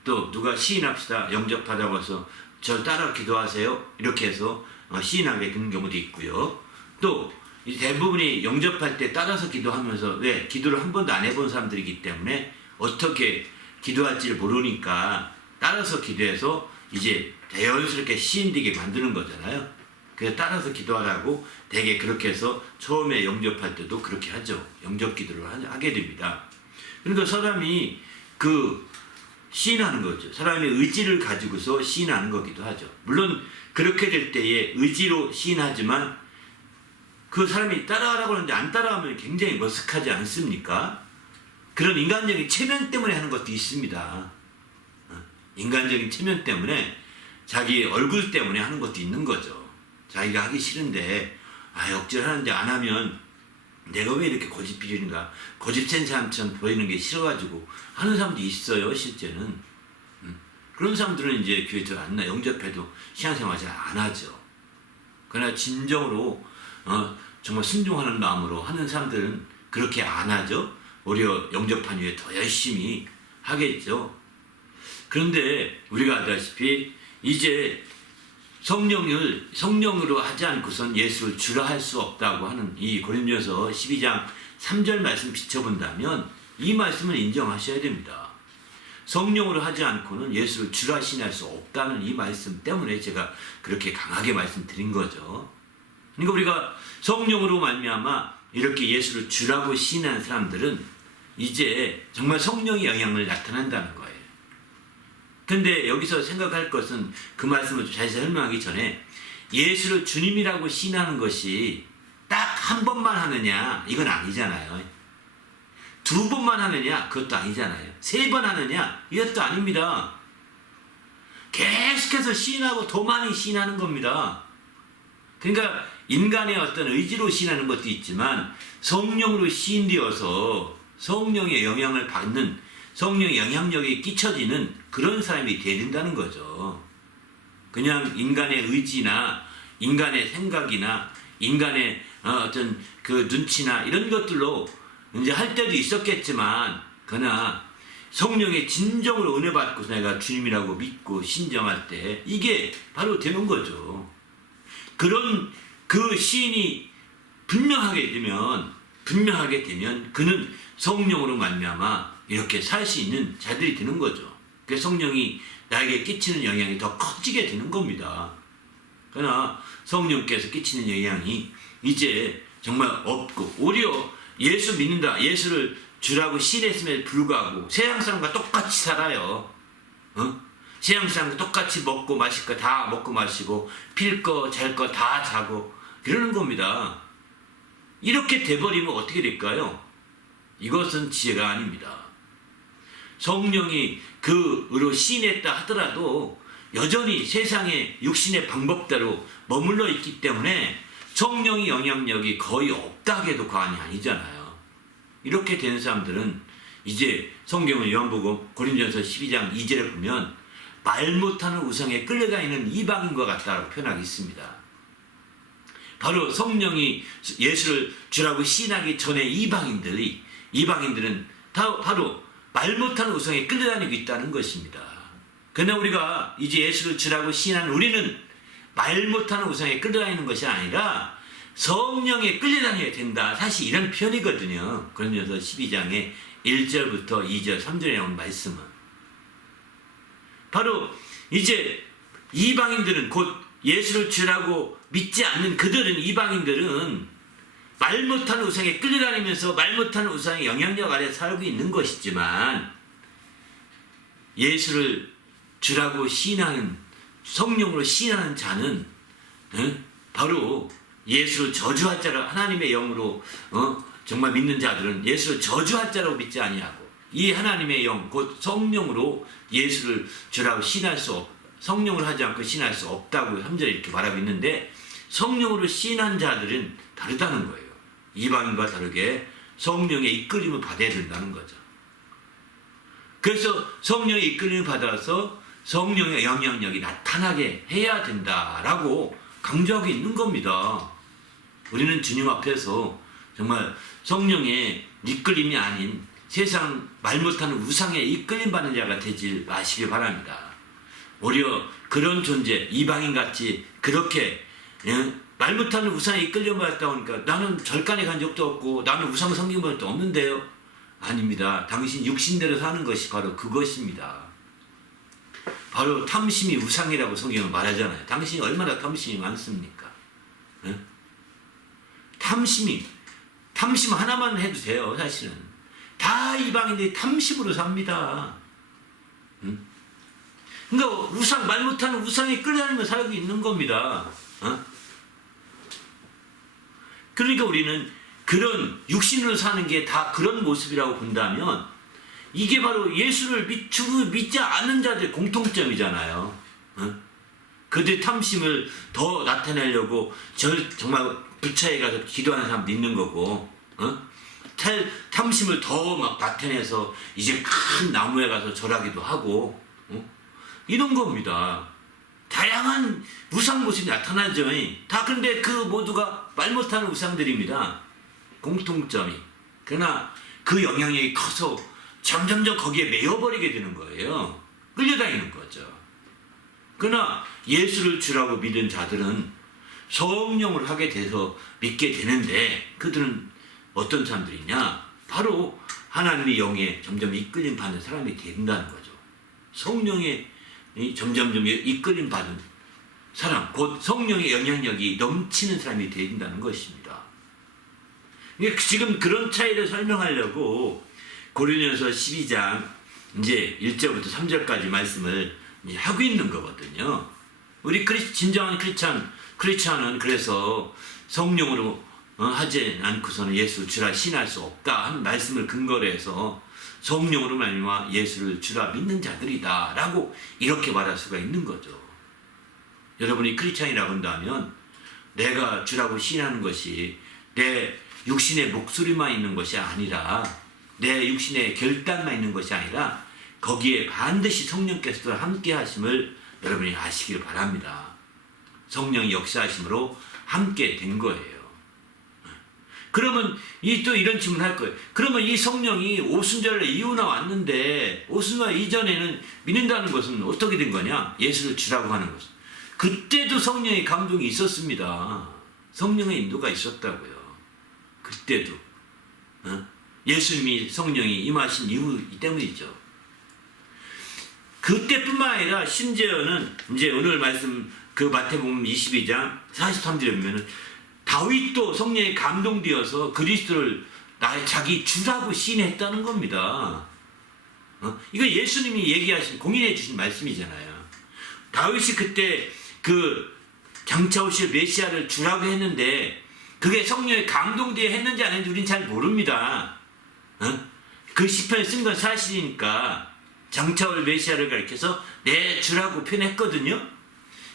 또 누가 시인합시다 영접하자고 해서 저 따라 기도하세요 이렇게 해서 시인하게 되는 경우도 있고요. 또 대부분이 영접할 때 따라서 기도하면서 왜 기도를 한 번도 안 해본 사람들이기 때문에 어떻게 기도할지를 모르니까 따라서 기도해서 이제 자연스럽게 시인되게 만드는 거잖아요. 그래서 따라서 기도하라고 대개 그렇게 해서 처음에 영접할 때도 그렇게 하죠. 영접 기도를 하게 됩니다. 그러니까 사람이 시인하는 거죠. 사람의 의지를 가지고서 시인하는 거기도 하죠. 물론 그렇게 될 때에 의지로 시인하지만 그 사람이 따라하라고 하는데 안 따라하면 굉장히 머쓱하지 않습니까? 그런 인간적인 체면 때문에 하는 것도 있습니다. 인간적인 체면 때문에 자기 얼굴 때문에 하는 것도 있는 거죠. 자기가 하기 싫은데 억지로 하는데 안 하면 내가 왜 이렇게 고집비린가 고집센 사람처럼 보이는 게 싫어가지고 하는 사람도 있어요. 실제는 그런 사람들은 이제 교회 잘 안 나 영접해도 신앙생활 잘 안 하죠. 그러나 진정으로 정말 순종하는 마음으로 하는 사람들은 그렇게 안 하죠. 오히려 영접한 후에 더 열심히 하겠죠. 그런데 우리가 알다시피 이제 성령으로 하지 않고선 예수를 주라 할 수 없다고 하는 이 고린도서 12장 3절 말씀 비춰본다면 이 말씀을 인정하셔야 됩니다. 성령으로 하지 않고는 예수를 주라 시인할 수 없다는 이 말씀 때문에 제가 그렇게 강하게 말씀드린 거죠. 그러니까 우리가 성령으로 말미암아 이렇게 예수를 주라고 시인한 사람들은 이제 정말 성령의 영향을 나타낸다는 거예요. 근데 여기서 생각할 것은 그 말씀을 잘 설명하기 전에 예수를 주님이라고 시인하는 것이 딱 한 번만 하느냐 이건 아니잖아요. 두 번만 하느냐 그것도 아니잖아요. 세 번 하느냐 이것도 아닙니다. 계속해서 시인하고 더 많이 시인하는 겁니다. 그러니까 인간의 어떤 의지로 시인하는 것도 있지만 성령으로 시인되어서 성령의 영향을 받는 성령의 영향력이 끼쳐지는 그런 사람이 되어야 된다는 거죠. 그냥 인간의 의지나 인간의 생각이나 인간의 어떤 그 눈치나 이런 것들로 이제 할 때도 있었겠지만 그러나 성령의 진정으로 은혜 받고서 내가 주님이라고 믿고 신정할 때 이게 바로 되는 거죠. 그런 그 시인이 분명하게 되면 그는 성령으로 말미암아 이렇게 살 수 있는 자들이 되는 거죠. 그 성령이 나에게 끼치는 영향이 더 커지게 되는 겁니다. 그러나 성령께서 끼치는 영향이 이제 정말 없고 오히려 예수 믿는다, 예수를 주라고 시인했음에도 불구하고 세상 사람과 똑같이 살아요. 세상 사람과 똑같이 먹고 마실 거 다 먹고 마시고 필 거 잘 거 다 자고 이러는 겁니다. 이렇게 돼버리면 어떻게 될까요? 이것은 지혜가 아닙니다. 성령이 그로 시인했다 하더라도 여전히 세상의 육신의 방법대로 머물러 있기 때문에 성령의 영향력이 거의 없다 해도 과언이 아니잖아요. 이렇게 되는 사람들은 이제 성경은 요한복음 고린도전서 12장 2절에 보면 말 못하는 우상에 끌려다니는 이방인과 같다라고 표현하고 있습니다. 바로 성령이 예수를 주라고 시인하기 전에 이방인들은 다 바로 말 못하는 우상에 끌려다니고 있다는 것입니다. 그러나 우리가 이제 예수를 주라고 시인하는 우리는 말 못하는 우상에 끌려다니는 것이 아니라 성령에 끌려다녀야 된다. 사실 이런 표현이거든요. 그러면서 12장에 1절부터 2절, 3절에 나온 말씀은 바로 이제 이방인들은 곧 예수를 주라고 믿지 않는 이방인들은 말 못하는 우상에 끌려다니면서 말 못하는 우상의 영향력 아래 살고 있는 것이지만 예수를 주라고 시인하는 성령으로 시인하는 자는 바로 예수를 저주할 자로 하나님의 영으로 정말 믿는 자들은 예수를 저주할 자라고 믿지 아니하고 이 하나님의 영 곧 성령으로 예수를 주라고 시인할 수 없 성령으로 하지 않고 시인할 수 없다고 3절에 이렇게 말하고 있는데 성령으로 시인한 자들은 다르다는 거예요. 이방인과 다르게 성령의 이끌림을 받아야 된다는 거죠. 그래서 성령의 이끌림을 받아서 성령의 영향력이 나타나게 해야 된다라고 강조하고 있는 겁니다. 우리는 주님 앞에서 정말 성령의 이끌림이 아닌 세상 말 못하는 우상에 이끌림 받는 자가 되지 마시길 바랍니다. 오히려 그런 존재, 이방인같이 그렇게 말 못하는 우상에 이끌림 받았다 보니까 나는 절간에 간 적도 없고 나는 우상 섬긴 것도 없는데요. 아닙니다. 당신 육신대로 사는 것이 바로 그것입니다. 바로 탐심이 우상이라고 성경은 말하잖아요. 당신이 얼마나 탐심이 많습니까? 탐심 하나만 해도 돼요. 사실은 다 이방인들이 탐심으로 삽니다. 그러니까 말 못하는 우상에 끌려다니며 살고 있는 겁니다. 그러니까 우리는 그런 육신으로 사는 게 다 그런 모습이라고 본다면 이게 바로 예수를 믿지 않는 자들의 공통점이잖아요. 그들의 탐심을 더 나타내려고 정말 부처에 가서 기도하는 사람도 있는 거고 탐심을 더 막 나타내서 이제 큰 나무에 가서 절하기도 하고 이런 겁니다. 다양한 우상 모습이 나타나죠. 다 근데 그 모두가 말 못하는 우상들입니다. 공통점이. 그러나 그 영향력이 커서 점점점 거기에 매여버리게 되는 거예요. 끌려다니는 거죠. 그러나 예수를 주라고 믿은 자들은 성령을 하게 돼서 믿게 되는데 그들은 어떤 사람들이냐? 바로 하나님의 영에 점점 이끌림 받는 사람이 된다는 거죠. 성령에 점점점 이끌림 받은 사람, 곧 성령의 영향력이 넘치는 사람이 된다는 것입니다. 지금 그런 차이를 설명하려고 고린도전서 12장 이제 1절부터 3절까지 말씀을 하고 있는 거거든요. 우리 진정한 크리스찬은 그래서 성령으로 하지 않고서는 예수 주라 신할 수 없다 하는 말씀을 근거로 해서 성령으로 말미암아 예수를 주라 믿는 자들이다 라고 이렇게 말할 수가 있는 거죠. 여러분이 크리스찬이라고 한다면 내가 주라고 신하는 것이 내 육신의 목소리만 있는 것이 아니라 내 육신의 결단만 있는 것이 아니라 거기에 반드시 성령께서 함께 하심을 여러분이 아시길 바랍니다. 성령이 역사하심으로 함께 된 거예요. 그러면 또 이런 질문을 할 거예요. 그러면 이 성령이 오순절에 이후나 왔는데 오순절 이전에는 믿는다는 것은 어떻게 된 거냐? 예수를 주라고 하는 것은. 그때도 성령의 감동이 있었습니다. 성령의 인도가 있었다고요. 그때도. 예수님이 성령이 임하신 이유이기 때문이죠. 그때뿐만 아니라 심지어는 이제 오늘 말씀 그 마태복음 22장 43절에 보면은 다윗도 성령에 감동되어서 그리스도를 자기 주라고 시인했다는 겁니다. 이거 예수님이 얘기하신 공인해 주신 말씀이잖아요. 다윗이 그때 그 장차 오실 메시아를 주라고 했는데 그게 성령에 감동되어 했는지 안 했는지 우린 잘 모릅니다. 그 시편을 쓴 건 사실이니까 장차 올 메시아를 가리켜서 내 주라고 표현했거든요.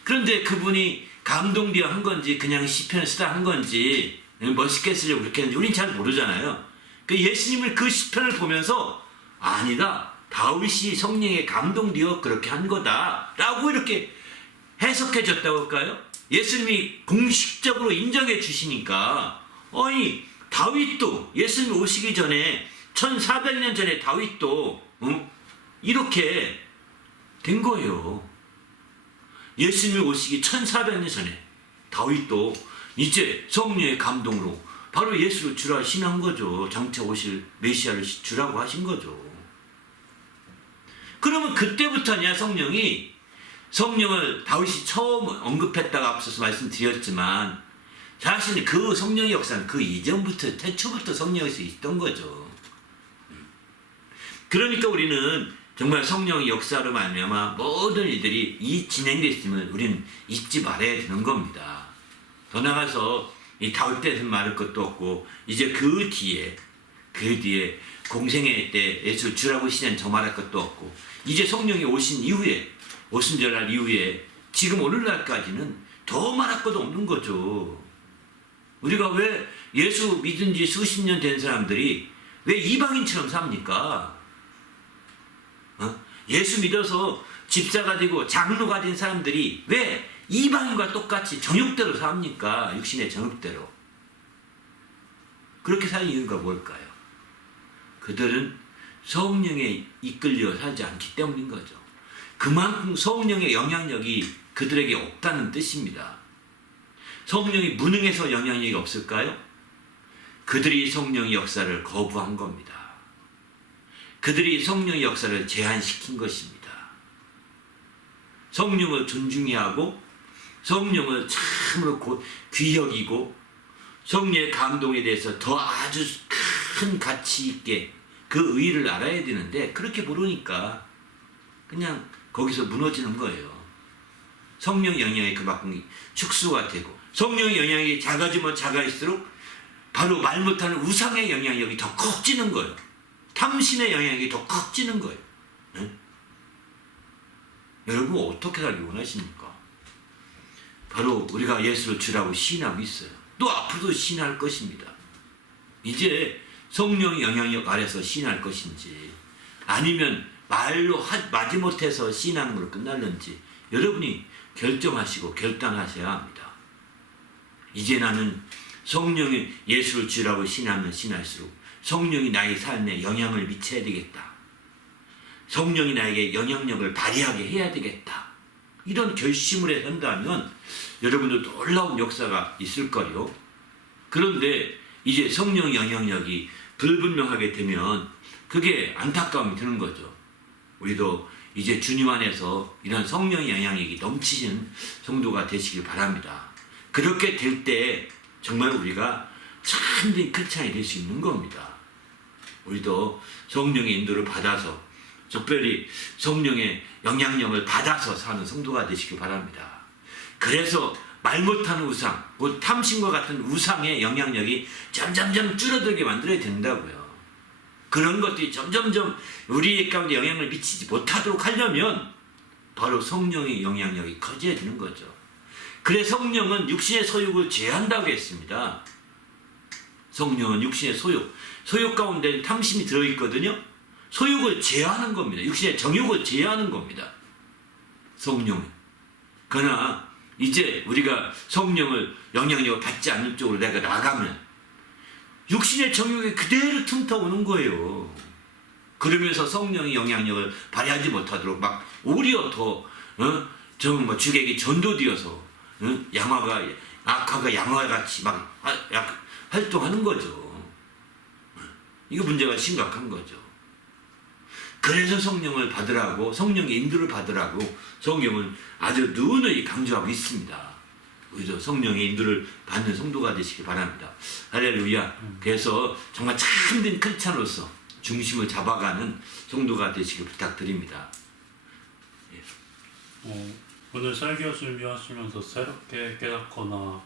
그런데 그분이 감동되어 한 건지 그냥 시편을 쓰다 한 건지 멋있게 쓰려고 그렇게 했는지 우린 잘 모르잖아요. 그 예수님을 그 시편을 보면서 아니다. 다윗이 성령에 감동되어 그렇게 한 거다라고 이렇게 해석해 줬다고 할까요? 예수님이 공식적으로 인정해 주시니까 아니 다윗도 예수님 오시기 전에 1400년 전에 다윗도 이렇게 된 거예요. 예수님이 오시기 1400년 전에 다윗도 이제 성령의 감동으로 바로 예수를 주라 신한 거죠. 장차 오실 메시아를 주라고 하신 거죠. 그러면 그때부터냐 성령을 다윗이 처음 언급했다가 앞서서 말씀드렸지만 사실 그 성령의 역사는 그 이전부터 태초부터 성령에서 있던 거죠. 그러니까 우리는 정말 성령의 역사로 말미암아 모든 일들이 진행됐으면 우리는 잊지 말아야 되는 겁니다. 더 나가서 이 다윗 때는 말할 것도 없고 이제 그 뒤에 공생애 때 예수 주라고 신한 저 말할 것도 없고 이제 성령이 오신 이후에 오순절날 이후에 지금 오늘날까지는 더 말할 것도 없는 거죠. 우리가 왜 예수 믿은 지 수십 년 된 사람들이 왜 이방인처럼 삽니까? 예수 믿어서 집사가 되고 장로가 된 사람들이 왜 이방인과 똑같이 정욕대로 삽니까? 육신의 정욕대로. 그렇게 사는 이유가 뭘까요? 그들은 성령에 이끌려 살지 않기 때문인 거죠. 그만큼 성령의 영향력이 그들에게 없다는 뜻입니다. 성령이 무능해서 영향력이 없을까요? 그들이 성령의 역사를 거부한 겁니다. 그들이 성령의 역사를 제한시킨 것입니다. 성령을 존중해야 하고 성령을 참으로 귀히 여기고 성령의 감동에 대해서 더 아주 큰 가치 있게 그 의의를 알아야 되는데 그렇게 모르니까 그냥 거기서 무너지는 거예요. 성령 영향이 그만큼 축소가 되고 성령의 영향이 작아지면 작아질수록 바로 말 못하는 우상의 영향력이 더 커지는 거예요. 탐심의 영향이 더 커지는 거예요. 네? 여러분 어떻게 살기 원하십니까? 바로 우리가 예수를 주라고 시인하고 있어요. 또 앞으로도 시인할 것입니다. 이제 성령의 영향력 아래서 시인할 것인지 아니면 말로 마지못해서 시인하는 걸로 끝날는지 여러분이 결정하시고 결단하셔야 합니다. 이제 나는 성령이 예수를 주라고 시인하면 시인할수록 성령이 나의 삶에 영향을 미쳐야 되겠다. 성령이 나에게 영향력을 발휘하게 해야 되겠다. 이런 결심을 한다면 여러분도 놀라운 역사가 있을 거요. 그런데 이제 성령 영향력이 불분명하게 되면 그게 안타까움이 드는 거죠. 우리도 이제 주님 안에서 이런 성령의 영향력이 넘치는 성도가 되시길 바랍니다. 그렇게 될 때 정말 우리가 참된 크리스찬이 될 수 있는 겁니다. 우리도 성령의 인도를 받아서 특별히 성령의 영향력을 받아서 사는 성도가 되시길 바랍니다. 그래서 말 못하는 우상, 곧 탐심과 같은 우상의 영향력이 점점점 줄어들게 만들어야 된다고요. 그런 것들이 점점점 우리 가운데 영향을 미치지 못하도록 하려면 바로 성령의 영향력이 커져야 되는 거죠. 그래서 성령은 육신의 소욕을 제한다고 했습니다. 성령은 육신의 소욕 가운데 탐심이 들어있거든요. 소욕을 제한하는 겁니다. 육신의 정욕을 제한하는 겁니다. 성령은. 그러나 이제 우리가 성령을 영향력을 받지 않는 쪽으로 내가 나가면 육신의 정욕이 그대로 틈타오는 거예요. 그러면서 성령의 영향력을 발휘하지 못하도록 막 오히려 더 정말 주객이 전도되어서 악화가 양화같이 막 활동하는 거죠. 이거 문제가 심각한 거죠. 그래서 성령을 받으라고 성령의 인도를 받으라고 성경은 아주 누누이 강조하고 있습니다. 우리도 성령의 인도를 받는 성도가 되시기 바랍니다. 할렐루야. 그래서 정말 참된 크리스찬으로서 중심을 잡아가는 성도가 되시길 부탁드립니다. 오늘 설교 준비하시면서 새롭게 깨닫거나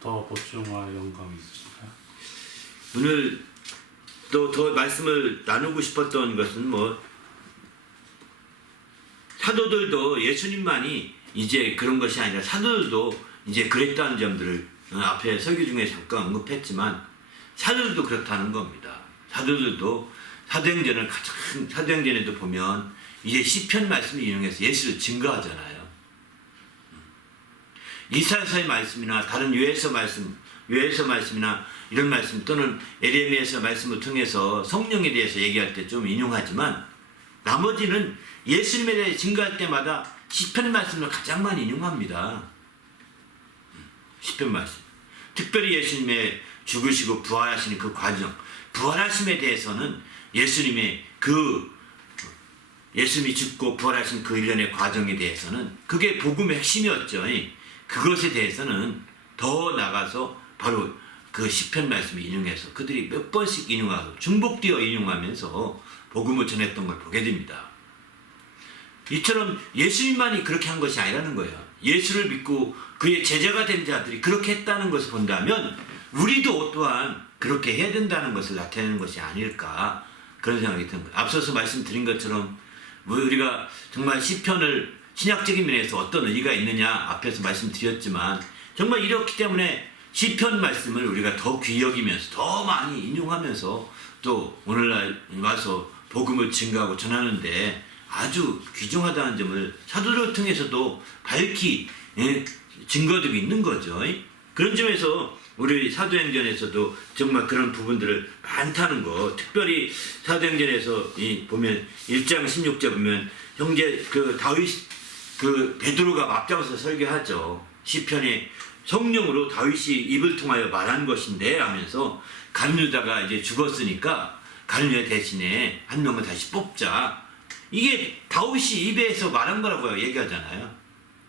더 보충할 영감이 있으신가요? 오늘 또 더 말씀을 나누고 싶었던 것은 사도들도 예수님만이 이제 그런 것이 아니라 사도들도 이제 그랬다는 점들을 앞에 설교 중에 잠깐 언급했지만 사도들도 그렇다는 겁니다. 사도들도 사도행전에도 보면 이제 시편 말씀을 인용해서 예수를 증거하잖아요. 이사야서의 말씀이나 다른 요엘서 말씀이나 이런 말씀 또는 에레미야서 말씀을 통해서 성령에 대해서 얘기할 때 좀 인용하지만 나머지는 예수님에 대해 증거할 때마다 시편 말씀을 가장 많이 인용합니다. 시편 말씀. 특별히 예수님의 죽으시고 부활하시는 그 과정, 부활하심에 대해서는 예수님이 죽고 부활하신 그 일련의 과정에 대해서는 그게 복음의 핵심이었죠. 그것에 대해서는 더 나가서 바로 그 시편 말씀을 인용해서 그들이 몇 번씩 인용하고 중복되어 인용하면서 복음을 전했던 걸 보게 됩니다. 이처럼 예수님만이 그렇게 한 것이 아니라는 거예요. 예수를 믿고 그의 제자가 된 자들이 그렇게 했다는 것을 본다면 우리도 또한 그렇게 해야 된다는 것을 나타내는 것이 아닐까 그런 생각이 드는 거예요. 앞서서 말씀드린 것처럼 우리가 정말 시편을 신약적인 면에서 어떤 의미가 있느냐 앞에서 말씀드렸지만 정말 이렇기 때문에 시편 말씀을 우리가 더 귀히 여기면서 더 많이 인용하면서 또 오늘날 와서 복음을 증거하고 전하는데 아주 귀중하다는 점을 사도를 통해서도 밝히 증거들이 있는 거죠. 그런 점에서 우리 사도행전에서도 정말 그런 부분들을 많다는 거, 특별히 사도행전에서 보면 1장 16절 보면 형제 베드로가 앞장서 설교하죠. 시편에 성령으로 다윗이 입을 통하여 말한 것인데 하면서 갈무다가 이제 죽었으니까 갈무다 대신에 한 명을 다시 뽑자. 이게 다윗이 입에서 말한 거라고 얘기하잖아요.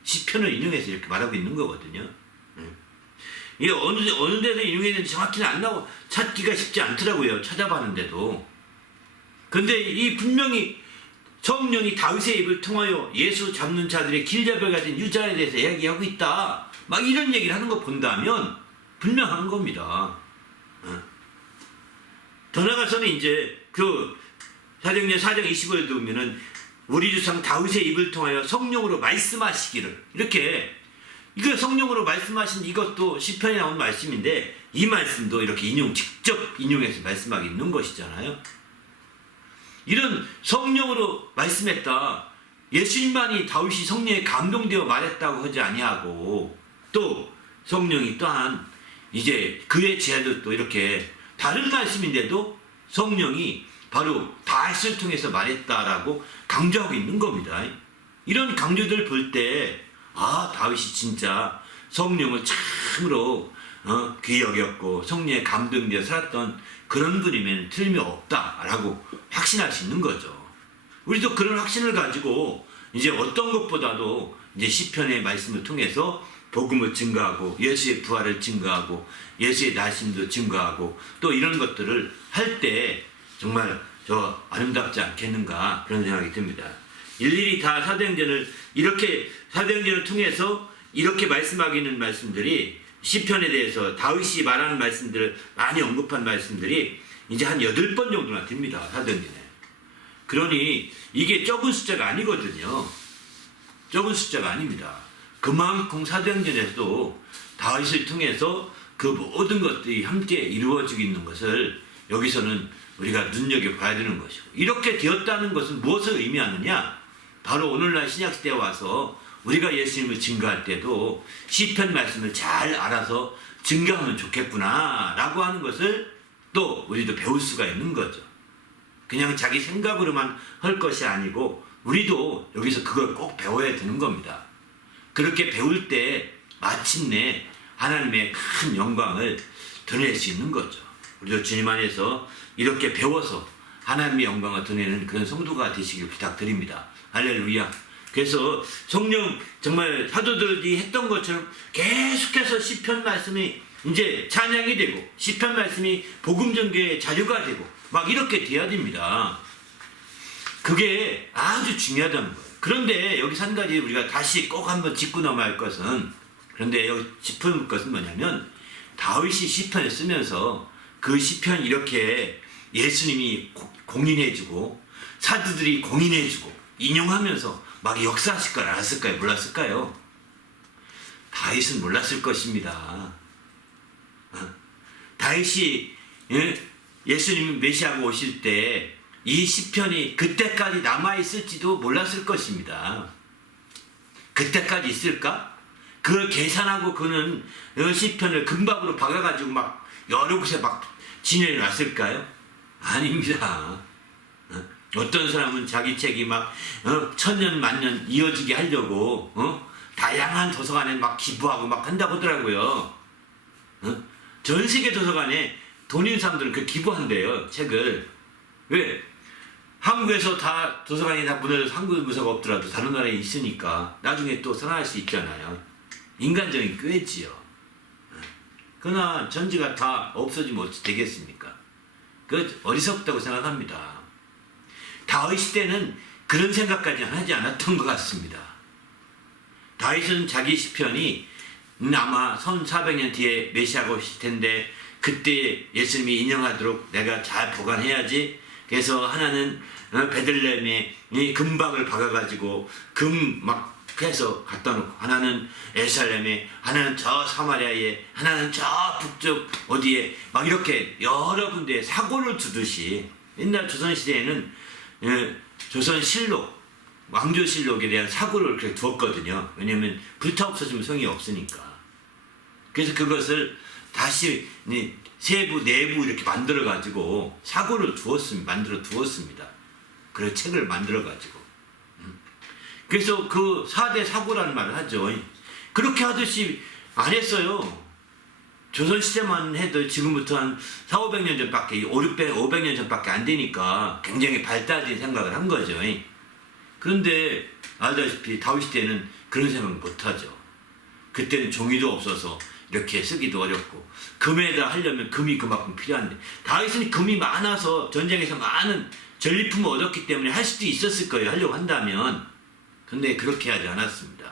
시편을 인용해서 이렇게 말하고 있는 거거든요. 이게 어느 데서 인용했는지 정확히는 찾기가 쉽지 않더라고요. 찾아봤는데도. 근데 이 분명히 성령이 다윗의 입을 통하여 예수 잡는 자들의 길잡이가 된 유다에 대해서 이야기하고 있다. 막 이런 얘기를 하는 거 본다면 분명한 겁니다. 더 나아가서는 이제 사도행전 4장 25절에 보면은 우리 주상 다윗의 입을 통하여 성령으로 말씀하시기를 이렇게 이거 성령으로 말씀하신 이것도 시편에 나온 말씀인데 이 말씀도 이렇게 직접 인용해서 말씀하고 있는 것이잖아요. 이런 성령으로 말씀했다. 예수님만이 다윗이 성령에 감동되어 말했다고 하지 아니하고 또 성령이 또한 이제 그의 제자들도 이렇게 다른 말씀인데도 성령이 바로 다윗을 통해서 말했다라고 강조하고 있는 겁니다. 이런 강조들 볼 때 다윗이 진짜 성령을 참으로 귀히 여겼고 성령에 감동되어 살았던 그런 분이면 틀림이 없다라고 확신할 수 있는 거죠. 우리도 그런 확신을 가지고 이제 어떤 것보다도 이제 시편의 말씀을 통해서 복음을 증거하고 예수의 부활을 증거하고 예수의 나심도 증거하고 또 이런 것들을 할 때 정말 저 아름답지 않겠는가 그런 생각이 듭니다. 일일이 다 사도행전을 통해서 이렇게 말씀하기는 말씀들이 시편에 대해서 다윗이 말하는 말씀들을 많이 언급한 말씀들이 이제 한 8번 정도나 됩니다. 사도행전에. 그러니 이게 적은 숫자가 아니거든요. 적은 숫자가 아닙니다. 그만큼 사도행전에서도 다윗을 통해서 그 모든 것들이 함께 이루어지고 있는 것을 여기서는 우리가 눈여겨봐야 되는 것이고 이렇게 되었다는 것은 무엇을 의미하느냐? 바로 오늘날 신약시대에 와서 우리가 예수님을 증거할 때도 시편 말씀을 잘 알아서 증거하면 좋겠구나 라고 하는 것을 또 우리도 배울 수가 있는 거죠. 그냥 자기 생각으로만 할 것이 아니고 우리도 여기서 그걸 꼭 배워야 되는 겁니다. 그렇게 배울 때 마침내 하나님의 큰 영광을 드러낼 수 있는 거죠. 우리도 주님 안에서 이렇게 배워서 하나님의 영광을 드러내는 그런 성도가 되시길 부탁드립니다. 할렐루야. 그래서 성령 정말 사도들이 했던 것처럼 계속해서 시편 말씀이 이제 찬양이 되고 시편 말씀이 복음 전개의 자료가 되고 막 이렇게 돼야 됩니다. 그게 아주 중요하다는 거예요. 그런데 여기서 한 가지 우리가 다시 꼭 한번 짚고 넘어야 할 것은 그런데 여기 짚을 것은 뭐냐면 다윗이 시편을 쓰면서 그 시편 이렇게 예수님이 공인해주고 사도들이 공인해주고 인용하면서 막 역사하실 걸 알았을까요? 몰랐을까요? 다윗은 몰랐을 것입니다. 다윗이 예수님 메시아가 오실 때 이 시편이 그때까지 남아있을지도 몰랐을 것입니다. 그때까지 있을까? 그걸 계산하고 그는 시편을 금박으로 박아가지고 막 여러 곳에 막 진열해 놨을까요? 아닙니다. 어떤 사람은 자기 책이 막 천년 만년 이어지게 하려고 다양한 도서관에 막 기부하고 막 한다고 하더라고요. 전 세계 도서관에 돈 있는 사람들은 그 기부한대요, 책을. 왜? 한국에서 다 도서관이 다 무너져서 한국 문서가 없더라도 다른 나라에 있으니까 나중에 또 살아날 수 있잖아요. 인간적인 꾀지요. 그러나 전지가 다 없어지면 어찌 되겠습니까? 그 어리석다고 생각합니다. 다윗 시대는 그런 생각까지는 하지 않았던 것 같습니다. 다윗은 자기 시편이 아마 1400년 뒤에 메시아가 오실 텐데 그때 예수님이 인용하도록 내가 잘 보관해야지. 그래서 하나는 베들레헴에 이 금박을 박아가지고 금 막 해서 갖다 놓고, 하나는 에살렘에, 하나는 저 사마리아에, 하나는 저 북쪽 어디에 막 이렇게 여러 군데에 사고를 두듯이, 옛날 조선시대에는 조선실록, 왕조실록에 대한 사고를 그렇게 두었거든요. 왜냐하면 불타 없어지면 성이 없으니까. 그래서 그것을 다시 세부 내부 이렇게 만들어 가지고 사고를 만들어 두었습니다. 그래서 책을 만들어 가지고. 그래서 그 4대 사고라는 말을 하죠. 그렇게 하듯이 안 했어요. 조선시대만 해도 지금부터 한 400~500년 전밖에, 500년 전밖에 안 되니까 굉장히 발달된 생각을 한 거죠. 그런데 알다시피 다윗 시대는 그런 생각을 못 하죠. 그때는 종이도 없어서 이렇게 쓰기도 어렵고, 금에다 하려면 금이 그만큼 필요한데, 다윗은 금이 많아서 전쟁에서 많은 전리품을 얻었기 때문에 할 수도 있었을 거예요. 하려고 한다면. 근데 그렇게 하지 않았습니다.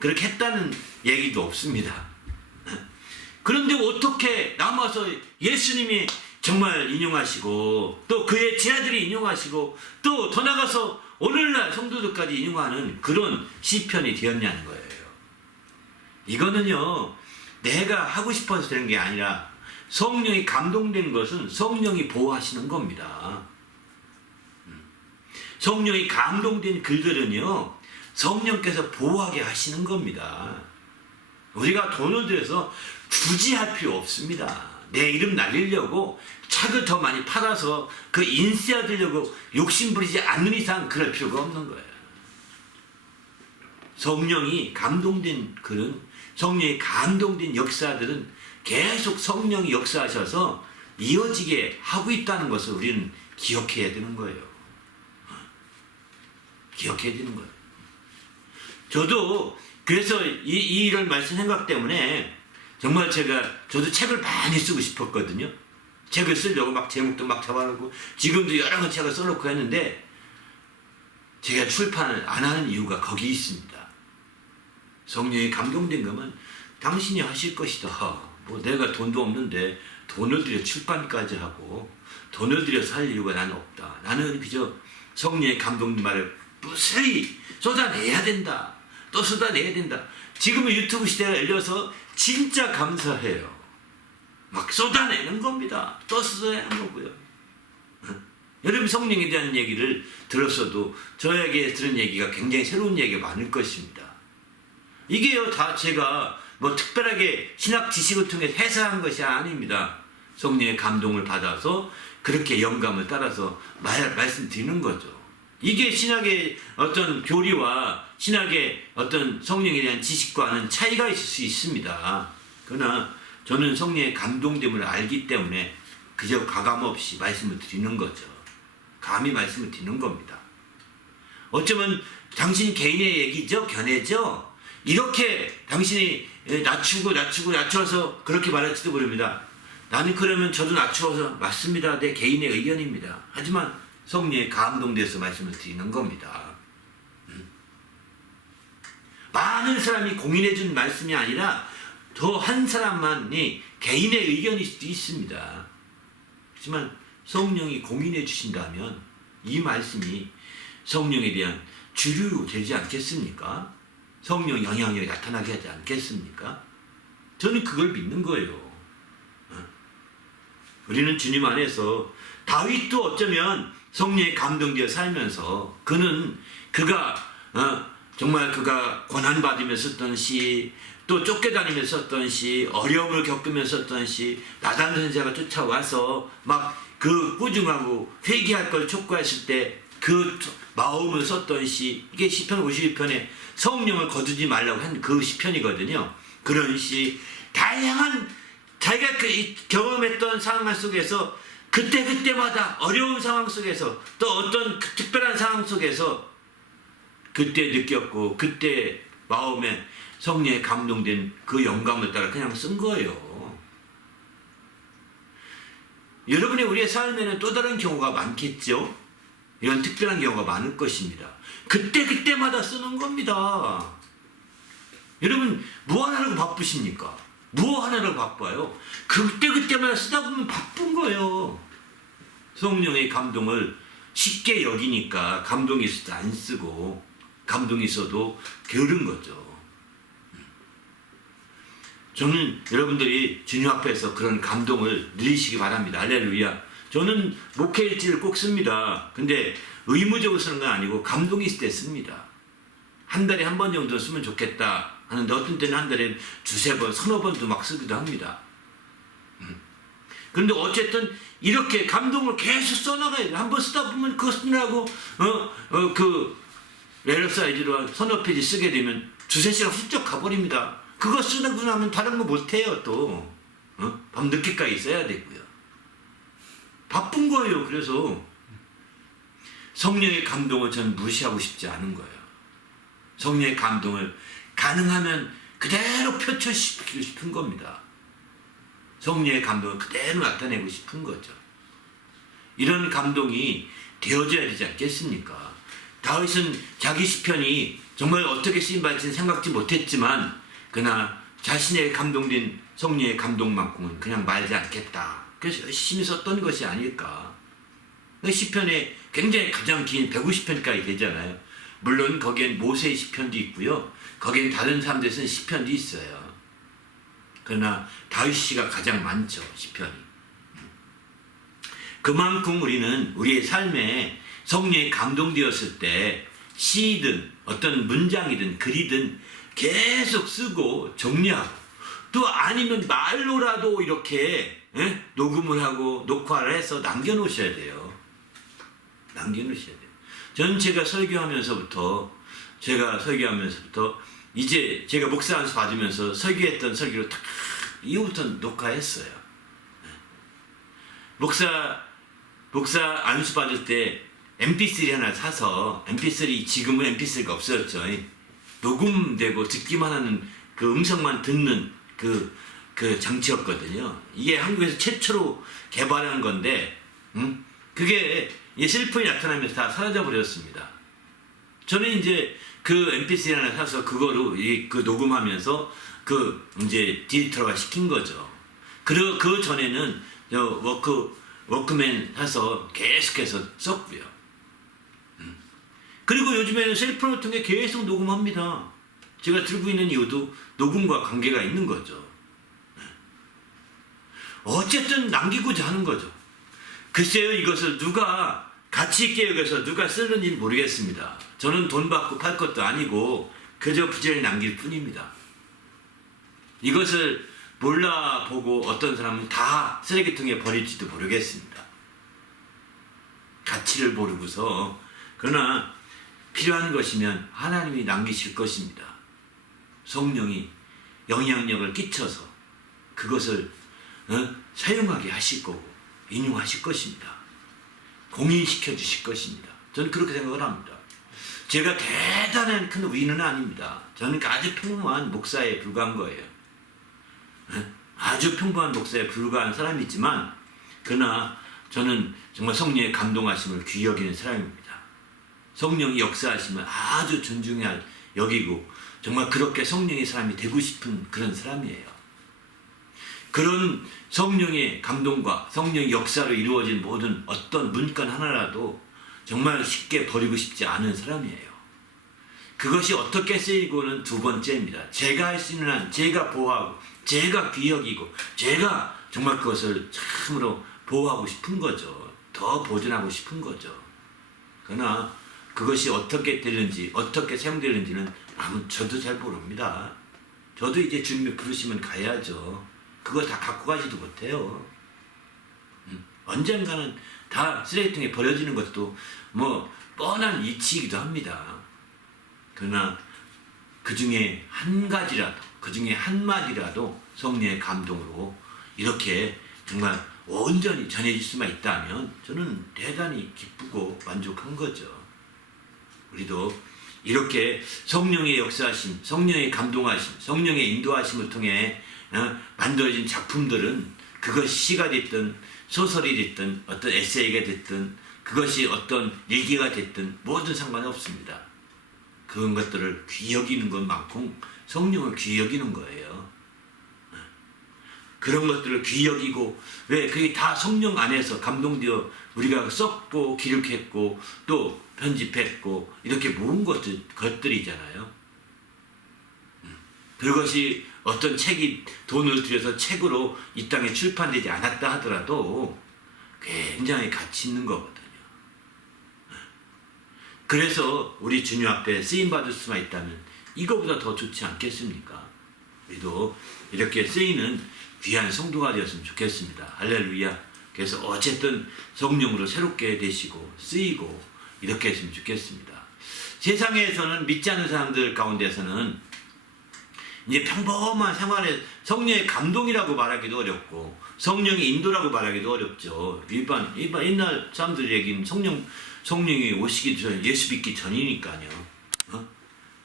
그렇게 했다는 얘기도 없습니다. 그런데 어떻게 남아서 예수님이 정말 인용하시고, 또 그의 제자들이 인용하시고, 또 더 나가서 오늘날 성도들까지 인용하는 그런 시편이 되었냐는 거예요. 이거는요, 내가 하고 싶어서 되는 게 아니라 성령이 감동된 것은 성령이 보호하시는 겁니다. 성령이 감동된 글들은요, 성령께서 보호하게 하시는 겁니다. 우리가 돈을 들여서 굳이 할 필요 없습니다. 내 이름 날리려고 책을 더 많이 팔아서 그 인세 얻으려고 욕심 부리지 않는 이상 그럴 필요가 없는 거예요. 성령이 감동된 글은, 성령이 감동된 역사들은 계속 성령이 역사하셔서 이어지게 하고 있다는 것을 우리는 기억해야 되는 거예요. 기억해야 되는 거예요. 저도 그래서 이런 말씀 생각 때문에 정말 저도 책을 많이 쓰고 싶었거든요. 책을 쓰려고 막 제목도 막 잡아놓고, 지금도 여러 권 책을 써놓고 했는데 제가 출판을 안 하는 이유가 거기 있습니다. 성령이 감동된 거면 당신이 하실 것이다. 뭐 내가 돈도 없는데 돈을 들여 출판까지 하고 돈을 들여서 할 이유가 나는 없다. 나는 그저 성령의 감동된 말을 무수히 쏟아내야 된다. 또 쏟아내야 된다. 지금은 유튜브 시대가 열려서 진짜 감사해요. 막 쏟아내는 겁니다. 또 쏟아내는 거고요. 여러분 성령에 대한 얘기를 들었어도 저에게 들은 얘기가 굉장히 새로운 얘기가 많을 것입니다. 이게요 다 제가 뭐 특별하게 신학 지식을 통해 해석한 것이 아닙니다. 성령의 감동을 받아서 그렇게 영감을 따라서 말씀드리는 거죠. 이게 신학의 어떤 교리와 신학의 어떤 성령에 대한 지식과는 차이가 있을 수 있습니다. 그러나 저는 성령의 감동됨을 알기 때문에 그저 가감없이 말씀을 드리는 거죠. 감히 말씀을 드리는 겁니다. 어쩌면 당신 개인의 얘기죠? 견해죠? 이렇게 당신이 낮춰서 그렇게 말할지도 모릅니다. 나는 그러면 저도 낮추어서 맞습니다. 내 개인의 의견입니다. 하지만 성령에 감동돼서 말씀을 드리는 겁니다. 많은 사람이 공인해 준 말씀이 아니라 더 한 사람만이 개인의 의견일 수도 있습니다. 하지만 성령이 공인해 주신다면 이 말씀이 성령에 대한 주류 되지 않겠습니까? 성령 영향력이 나타나게 하지 않겠습니까? 저는 그걸 믿는 거예요. 우리는 주님 안에서 다윗도 어쩌면 성령의 감동되어 살면서 그가 정말 그가 고난받으며 썼던 시, 또 쫓겨다니면서 썼던 시, 어려움을 겪으면서 썼던 시, 나단 선지자가 쫓아와서 막 그 꾸중하고 회개할 걸 촉구했을 때 그 마음을 썼던 시, 이게 시편 52편에 성령을 거두지 말라고 한 그 시편이거든요. 그런 시, 다양한 자기가 경험했던 상황 속에서 그때마다 어려운 상황 속에서 또 어떤 특별한 상황 속에서 그때 느꼈고 그때 마음에 성령에 감동된 그 영감을 따라 그냥 쓴 거예요. 여러분의 우리의 삶에는 또 다른 경우가 많겠죠. 이런 특별한 경우가 많을 것입니다. 그때마다 쓰는 겁니다. 여러분 뭐 하나라고 바쁘십니까? 뭐 하나라고 바빠요? 그때마다 쓰다 보면 바쁜 거예요. 성령의 감동을 쉽게 여기니까 감동이 있을 때 안 쓰고 감동이 있어도 게으른 거죠. 저는 여러분들이 주님 앞에서 그런 감동을 누리시기 바랍니다. 할렐루야. 저는 목회일지를 꼭 씁니다. 근데 의무적으로 쓰는 건 아니고 감동이 있을 때 씁니다. 한 달에 한 번 정도 쓰면 좋겠다 하는데 어떤 때는 한 달에 두세 번, 서너 번도 막 쓰기도 합니다. 그런데 어쨌든 이렇게 감동을 계속 써나가야 돼. 한번 쓰다 보면 그거 쓰느라고 그 레러 사이즈로 서너 페이지 쓰게 되면 두세 시간 훌쩍 가버립니다. 그거 쓰고 나면 다른 거 못해요 또. 밤 늦게까지 써야 되고요. 바쁜 거예요. 그래서 성령의 감동을 저는 무시하고 싶지 않은 거예요. 성령의 감동을 가능하면 그대로 표출시키고 싶은 겁니다. 성령의 감동을 그대로 나타내고 싶은 거죠. 이런 감동이 되어져야 되지 않겠습니까? 다윗은 자기 시편이 정말 어떻게 쓰임받을지는 생각지 못했지만 그러나 자신의 감동된 성령의 감동만큼은 그냥 말지 않겠다. 그래서 열심히 썼던 것이 아닐까. 시편에 굉장히 가장 긴 150편까지 되잖아요. 물론 거기엔 모세의 시편도 있고요. 거기엔 다른 사람들이 쓴 시편도 있어요. 그러나 다윗 시가 가장 많죠. 시편이. 그만큼 우리는 우리의 삶에 성령에 감동되었을 때 시든 어떤 문장이든 글이든 계속 쓰고 정리하고 또 아니면 말로라도 이렇게 녹음을 하고 녹화를 해서 남겨놓으셔야 돼요. 남겨놓으셔야 돼요. 저는 제가 설교하면서부터 이제 제가 목사 안수 받으면서 설교했던 설교를 다 이후부터 녹화했어요. 목사 안수 받을 때 MP3 하나 사서 MP3 지금은 MP3가 없어졌죠. 녹음되고 듣기만 하는 그 음성만 듣는 그 장치였거든요. 이게 한국에서 최초로 개발한 건데 그게 셀폰이 나타나면서 다 사라져 버렸습니다. 저는 이제 그 MP3 하나 사서 그거로 그 녹음하면서 이제 디지털화 시킨 거죠. 그 전에는 워크맨 사서 계속해서 썼고요. 그리고 요즘에는 셀폰을 통해 계속 녹음합니다. 제가 들고 있는 이유도 녹음과 관계가 있는 거죠. 어쨌든 남기고자 하는 거죠. 글쎄요, 이것을 누가 가치 있게 여겨서 누가 쓰는지 모르겠습니다. 저는 돈 받고 팔 것도 아니고 그저 부지런히 남길 뿐입니다. 이것을 몰라보고 어떤 사람은 다 쓰레기통에 버릴지도 모르겠습니다. 가치를 모르고서. 그러나 필요한 것이면 하나님이 남기실 것입니다. 성령이 영향력을 끼쳐서 그것을 사용하게 하실 거고 인용하실 것입니다. 공인시켜 주실 것입니다. 저는 그렇게 생각을 합니다. 제가 대단한 큰 위인은 아닙니다. 저는 아주 평범한 목사에 불과한 거예요. 아주 평범한 목사에 불과한 사람이지만 그러나 저는 정말 성령의 감동하심을 귀히 여기는 사람입니다. 성령이 역사하시면 아주 존중해 여기고 정말 그렇게 성령의 사람이 되고 싶은 그런 사람이에요. 그런 성령의 감동과 성령의 역사로 이루어진 모든 어떤 문건 하나라도 정말 쉽게 버리고 싶지 않은 사람이에요. 그것이 어떻게 쓰이고는 두 번째입니다. 제가 할 수 있는 한 제가 보호하고 제가 귀히 여기고 제가 정말 그것을 참으로 보호하고 싶은 거죠. 더 보존하고 싶은 거죠. 그러나 그것이 어떻게 되는지 어떻게 사용되는지는 저도 잘 모릅니다. 저도 이제 주님이 부르시면 가야죠. 그거 다 갖고 가지도 못해요. 언젠가는 다 쓰레기통에 버려지는 것도 뭐 뻔한 이치이기도 합니다. 그러나 그 중에 한 가지라도, 그 중에 한마디라도 성령의 감동으로 이렇게 정말 온전히 전해질 수만 있다면 저는 대단히 기쁘고 만족한 거죠. 우리도 이렇게 성령의 역사하심, 성령의 감동하심, 성령의 인도하심을 통해 만들어진 작품들은 그것이 시가 됐든 소설이 됐든 어떤 에세이가 됐든 그것이 어떤 일기가 됐든 뭐든 상관이 없습니다. 그런 것들을 귀히 여기는 것만큼 성령을 귀히 여기는 거예요. 그런 것들을 귀히 여기고, 왜 그게 다 성령 안에서 감동되어 우리가 썼고 기록했고 또 편집했고 이렇게 모은 것들이잖아요. 그것이 어떤 책이 돈을 들여서 책으로 이 땅에 출판되지 않았다 하더라도 굉장히 가치 있는 거거든요. 그래서 우리 주님 앞에 쓰임받을 수만 있다면 이거보다 더 좋지 않겠습니까? 우리도 이렇게 쓰이는 귀한 성도가 되었으면 좋겠습니다. 할렐루야. 그래서 어쨌든 성령으로 새롭게 되시고 쓰이고 이렇게 했으면 좋겠습니다. 세상에서는 믿지 않는 사람들 가운데서는 이제 평범한 생활에 성령의 감동이라고 말하기도 어렵고 성령의 인도라고 말하기도 어렵죠. 일반 옛날 사람들 얘기는 성령이 오시기 전, 예수 믿기 전이니까요.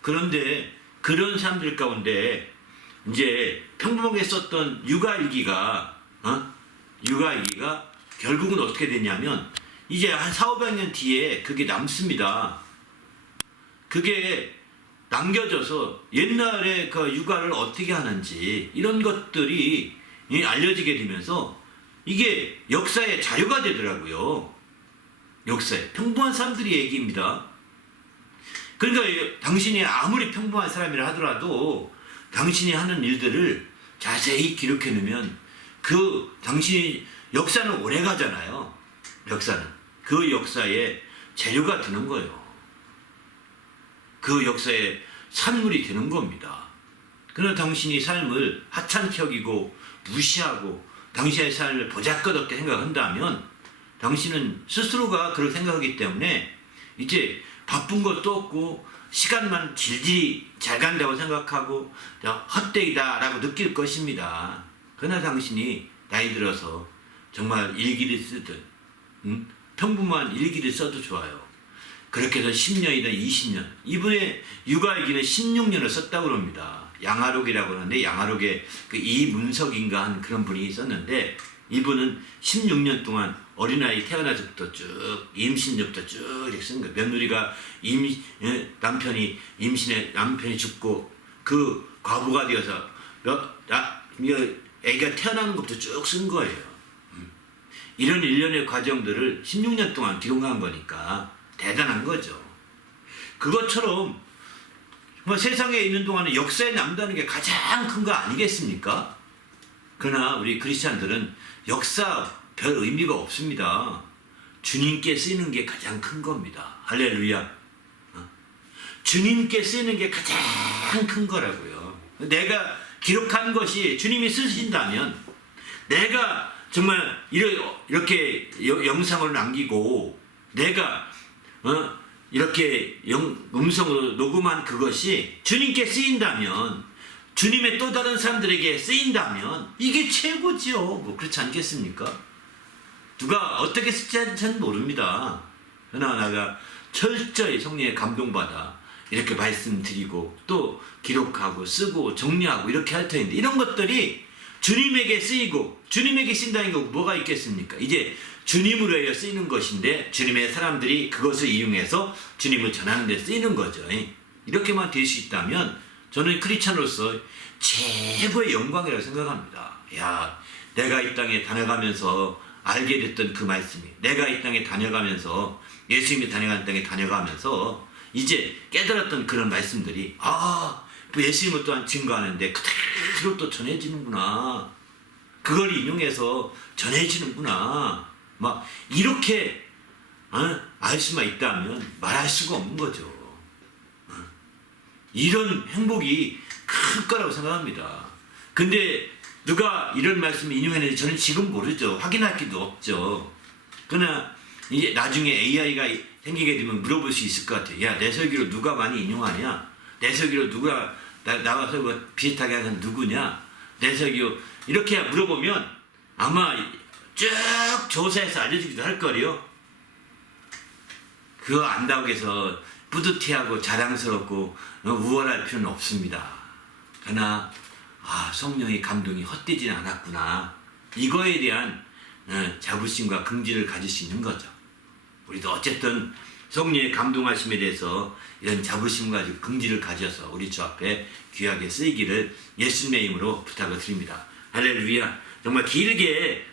그런데 그런 사람들 가운데 이제 평범하게 썼던 육아일기가 결국은 어떻게 되냐면 이제 한 400~500년 뒤에 그게 남습니다. 그게 남겨져서 옛날에 그 육아를 어떻게 하는지 이런 것들이 알려지게 되면서 이게 역사의 자료가 되더라고요. 역사에 평범한 사람들이 얘기입니다. 그러니까 당신이 아무리 평범한 사람이라 하더라도 당신이 하는 일들을 자세히 기록해 놓으면 그 당신이 역사는 오래 가잖아요. 역사는 그 역사에 재료가 되는 거예요. 그 역사의 산물이 되는 겁니다. 그러나 당신이 삶을 하찮게 여기고 무시하고 당신의 삶을 보잘것없게 생각한다면 당신은 스스로가 그렇게 생각하기 때문에 이제 바쁜 것도 없고 시간만 질질 잘 간다고 생각하고 헛되이다 라고 느낄 것입니다. 그러나 당신이 나이 들어서 정말 일기를 쓰든 평범한 일기를 써도 좋아요. 그렇게 해서 10년이든 20년, 이분의 육아일기는 16년을 썼다고 합니다. 양아록이라고 하는데 양아록에 그 이문석인가 한 그런 분이 있었는데 이분은 16년 동안 어린아이 태어나서부터 쭉 임신부터 쭉 이렇게 쓴 거예요. 며느리가 남편이 죽고 그 과부가 되어서 애기가 태어나는 것부터 쭉 쓴 거예요. 이런 일련의 과정들을 16년 동안 기록한 거니까 대단한 거죠. 그것처럼 세상에 있는 동안에 역사에 남다는 게 가장 큰 거 아니겠습니까? 그러나 우리 크리스찬들은 역사 별 의미가 없습니다. 주님께 쓰이는 게 가장 큰 겁니다. 할렐루야. 주님께 쓰이는 게 가장 큰 거라고요. 내가 기록한 것이 주님이 쓰신다면 내가 정말 이렇게 영상을 남기고 내가 이렇게 음성으로 녹음한 그것이 주님께 쓰인다면 주님의 또 다른 사람들에게 쓰인다면 이게 최고지요. 뭐 그렇지 않겠습니까? 누가 어떻게 쓸지 잘 모릅니다. 그러나 내가 철저히 성령에 감동받아 이렇게 말씀드리고 또 기록하고 쓰고 정리하고 이렇게 할 터인데 이런 것들이 주님에게 쓰이고 주님에게 쓰인다는 게 뭐가 있겠습니까? 이제 주님으로 해야 쓰이는 것인데 주님의 사람들이 그것을 이용해서 주님을 전하는 데 쓰이는 거죠. 이렇게만 될 수 있다면 저는 크리스찬으로서 최고의 영광이라고 생각합니다. 야, 내가 이 땅에 다녀가면서 알게 됐던 그 말씀이 내가 이 땅에 다녀가면서 예수님이 다녀간 땅에 다녀가면서 이제 깨달았던 그런 말씀들이 또 예수님을 또한 증거하는데 그대로 또 전해지는구나. 그걸 인용해서 전해지는구나. 막 이렇게 말씀만 있다면 말할 수가 없는 거죠. 이런 행복이 클 거라고 생각합니다. 근데 누가 이런 말씀을 인용했는지 저는 지금 모르죠. 확인할 기도 없죠. 그러나 이제 나중에 AI가 생기게 되면 물어볼 수 있을 것 같아요. 야, 내 설교를 누가 많이 인용하냐? 내 설교를 누가 나와서 비슷하게 하는 누구냐? 내 설교 이렇게 물어보면 아마 쭉 조사해서 알려주기도 할 거래요. 그거 안다고 해서 뿌듯해하고 자랑스럽고 우월할 필요는 없습니다. 그러나 성령의 감동이 헛되지는 않았구나. 이거에 대한 자부심과 긍지를 가질 수 있는 거죠. 우리도 어쨌든 성령의 감동하심에 대해서 이런 자부심과 긍지를 가져서 우리 주 앞에 귀하게 쓰이기를 예수님의 이름으로 부탁을 드립니다. 할렐루야. 정말 길게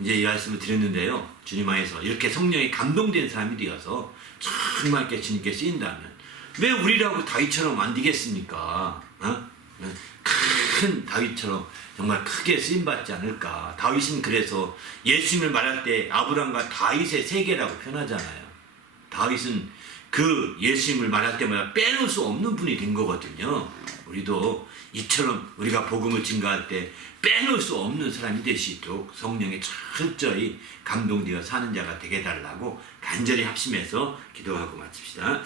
이제 이 말씀을 드렸는데요. 주님 안에서 이렇게 성령에 감동된 사람이 되어서 정말 이렇게 주님께 쓰인다면 왜 우리라고 다윗처럼 안 되겠습니까? 큰 다윗처럼 정말 크게 쓰임받지 않을까. 다윗은 그래서 예수님을 말할 때 아브람과 다윗의 세계라고 표현하잖아요. 다윗은 그 예수님을 말할 때마다 빼놓을 수 없는 분이 된 거거든요. 우리도 이처럼 우리가 복음을 증거할 때 빼놓을 수 없는 사람이 될 수 있도록 성령에 철저히 감동되어 사는 자가 되게 해달라고 간절히 합심해서 기도하고 마칩시다.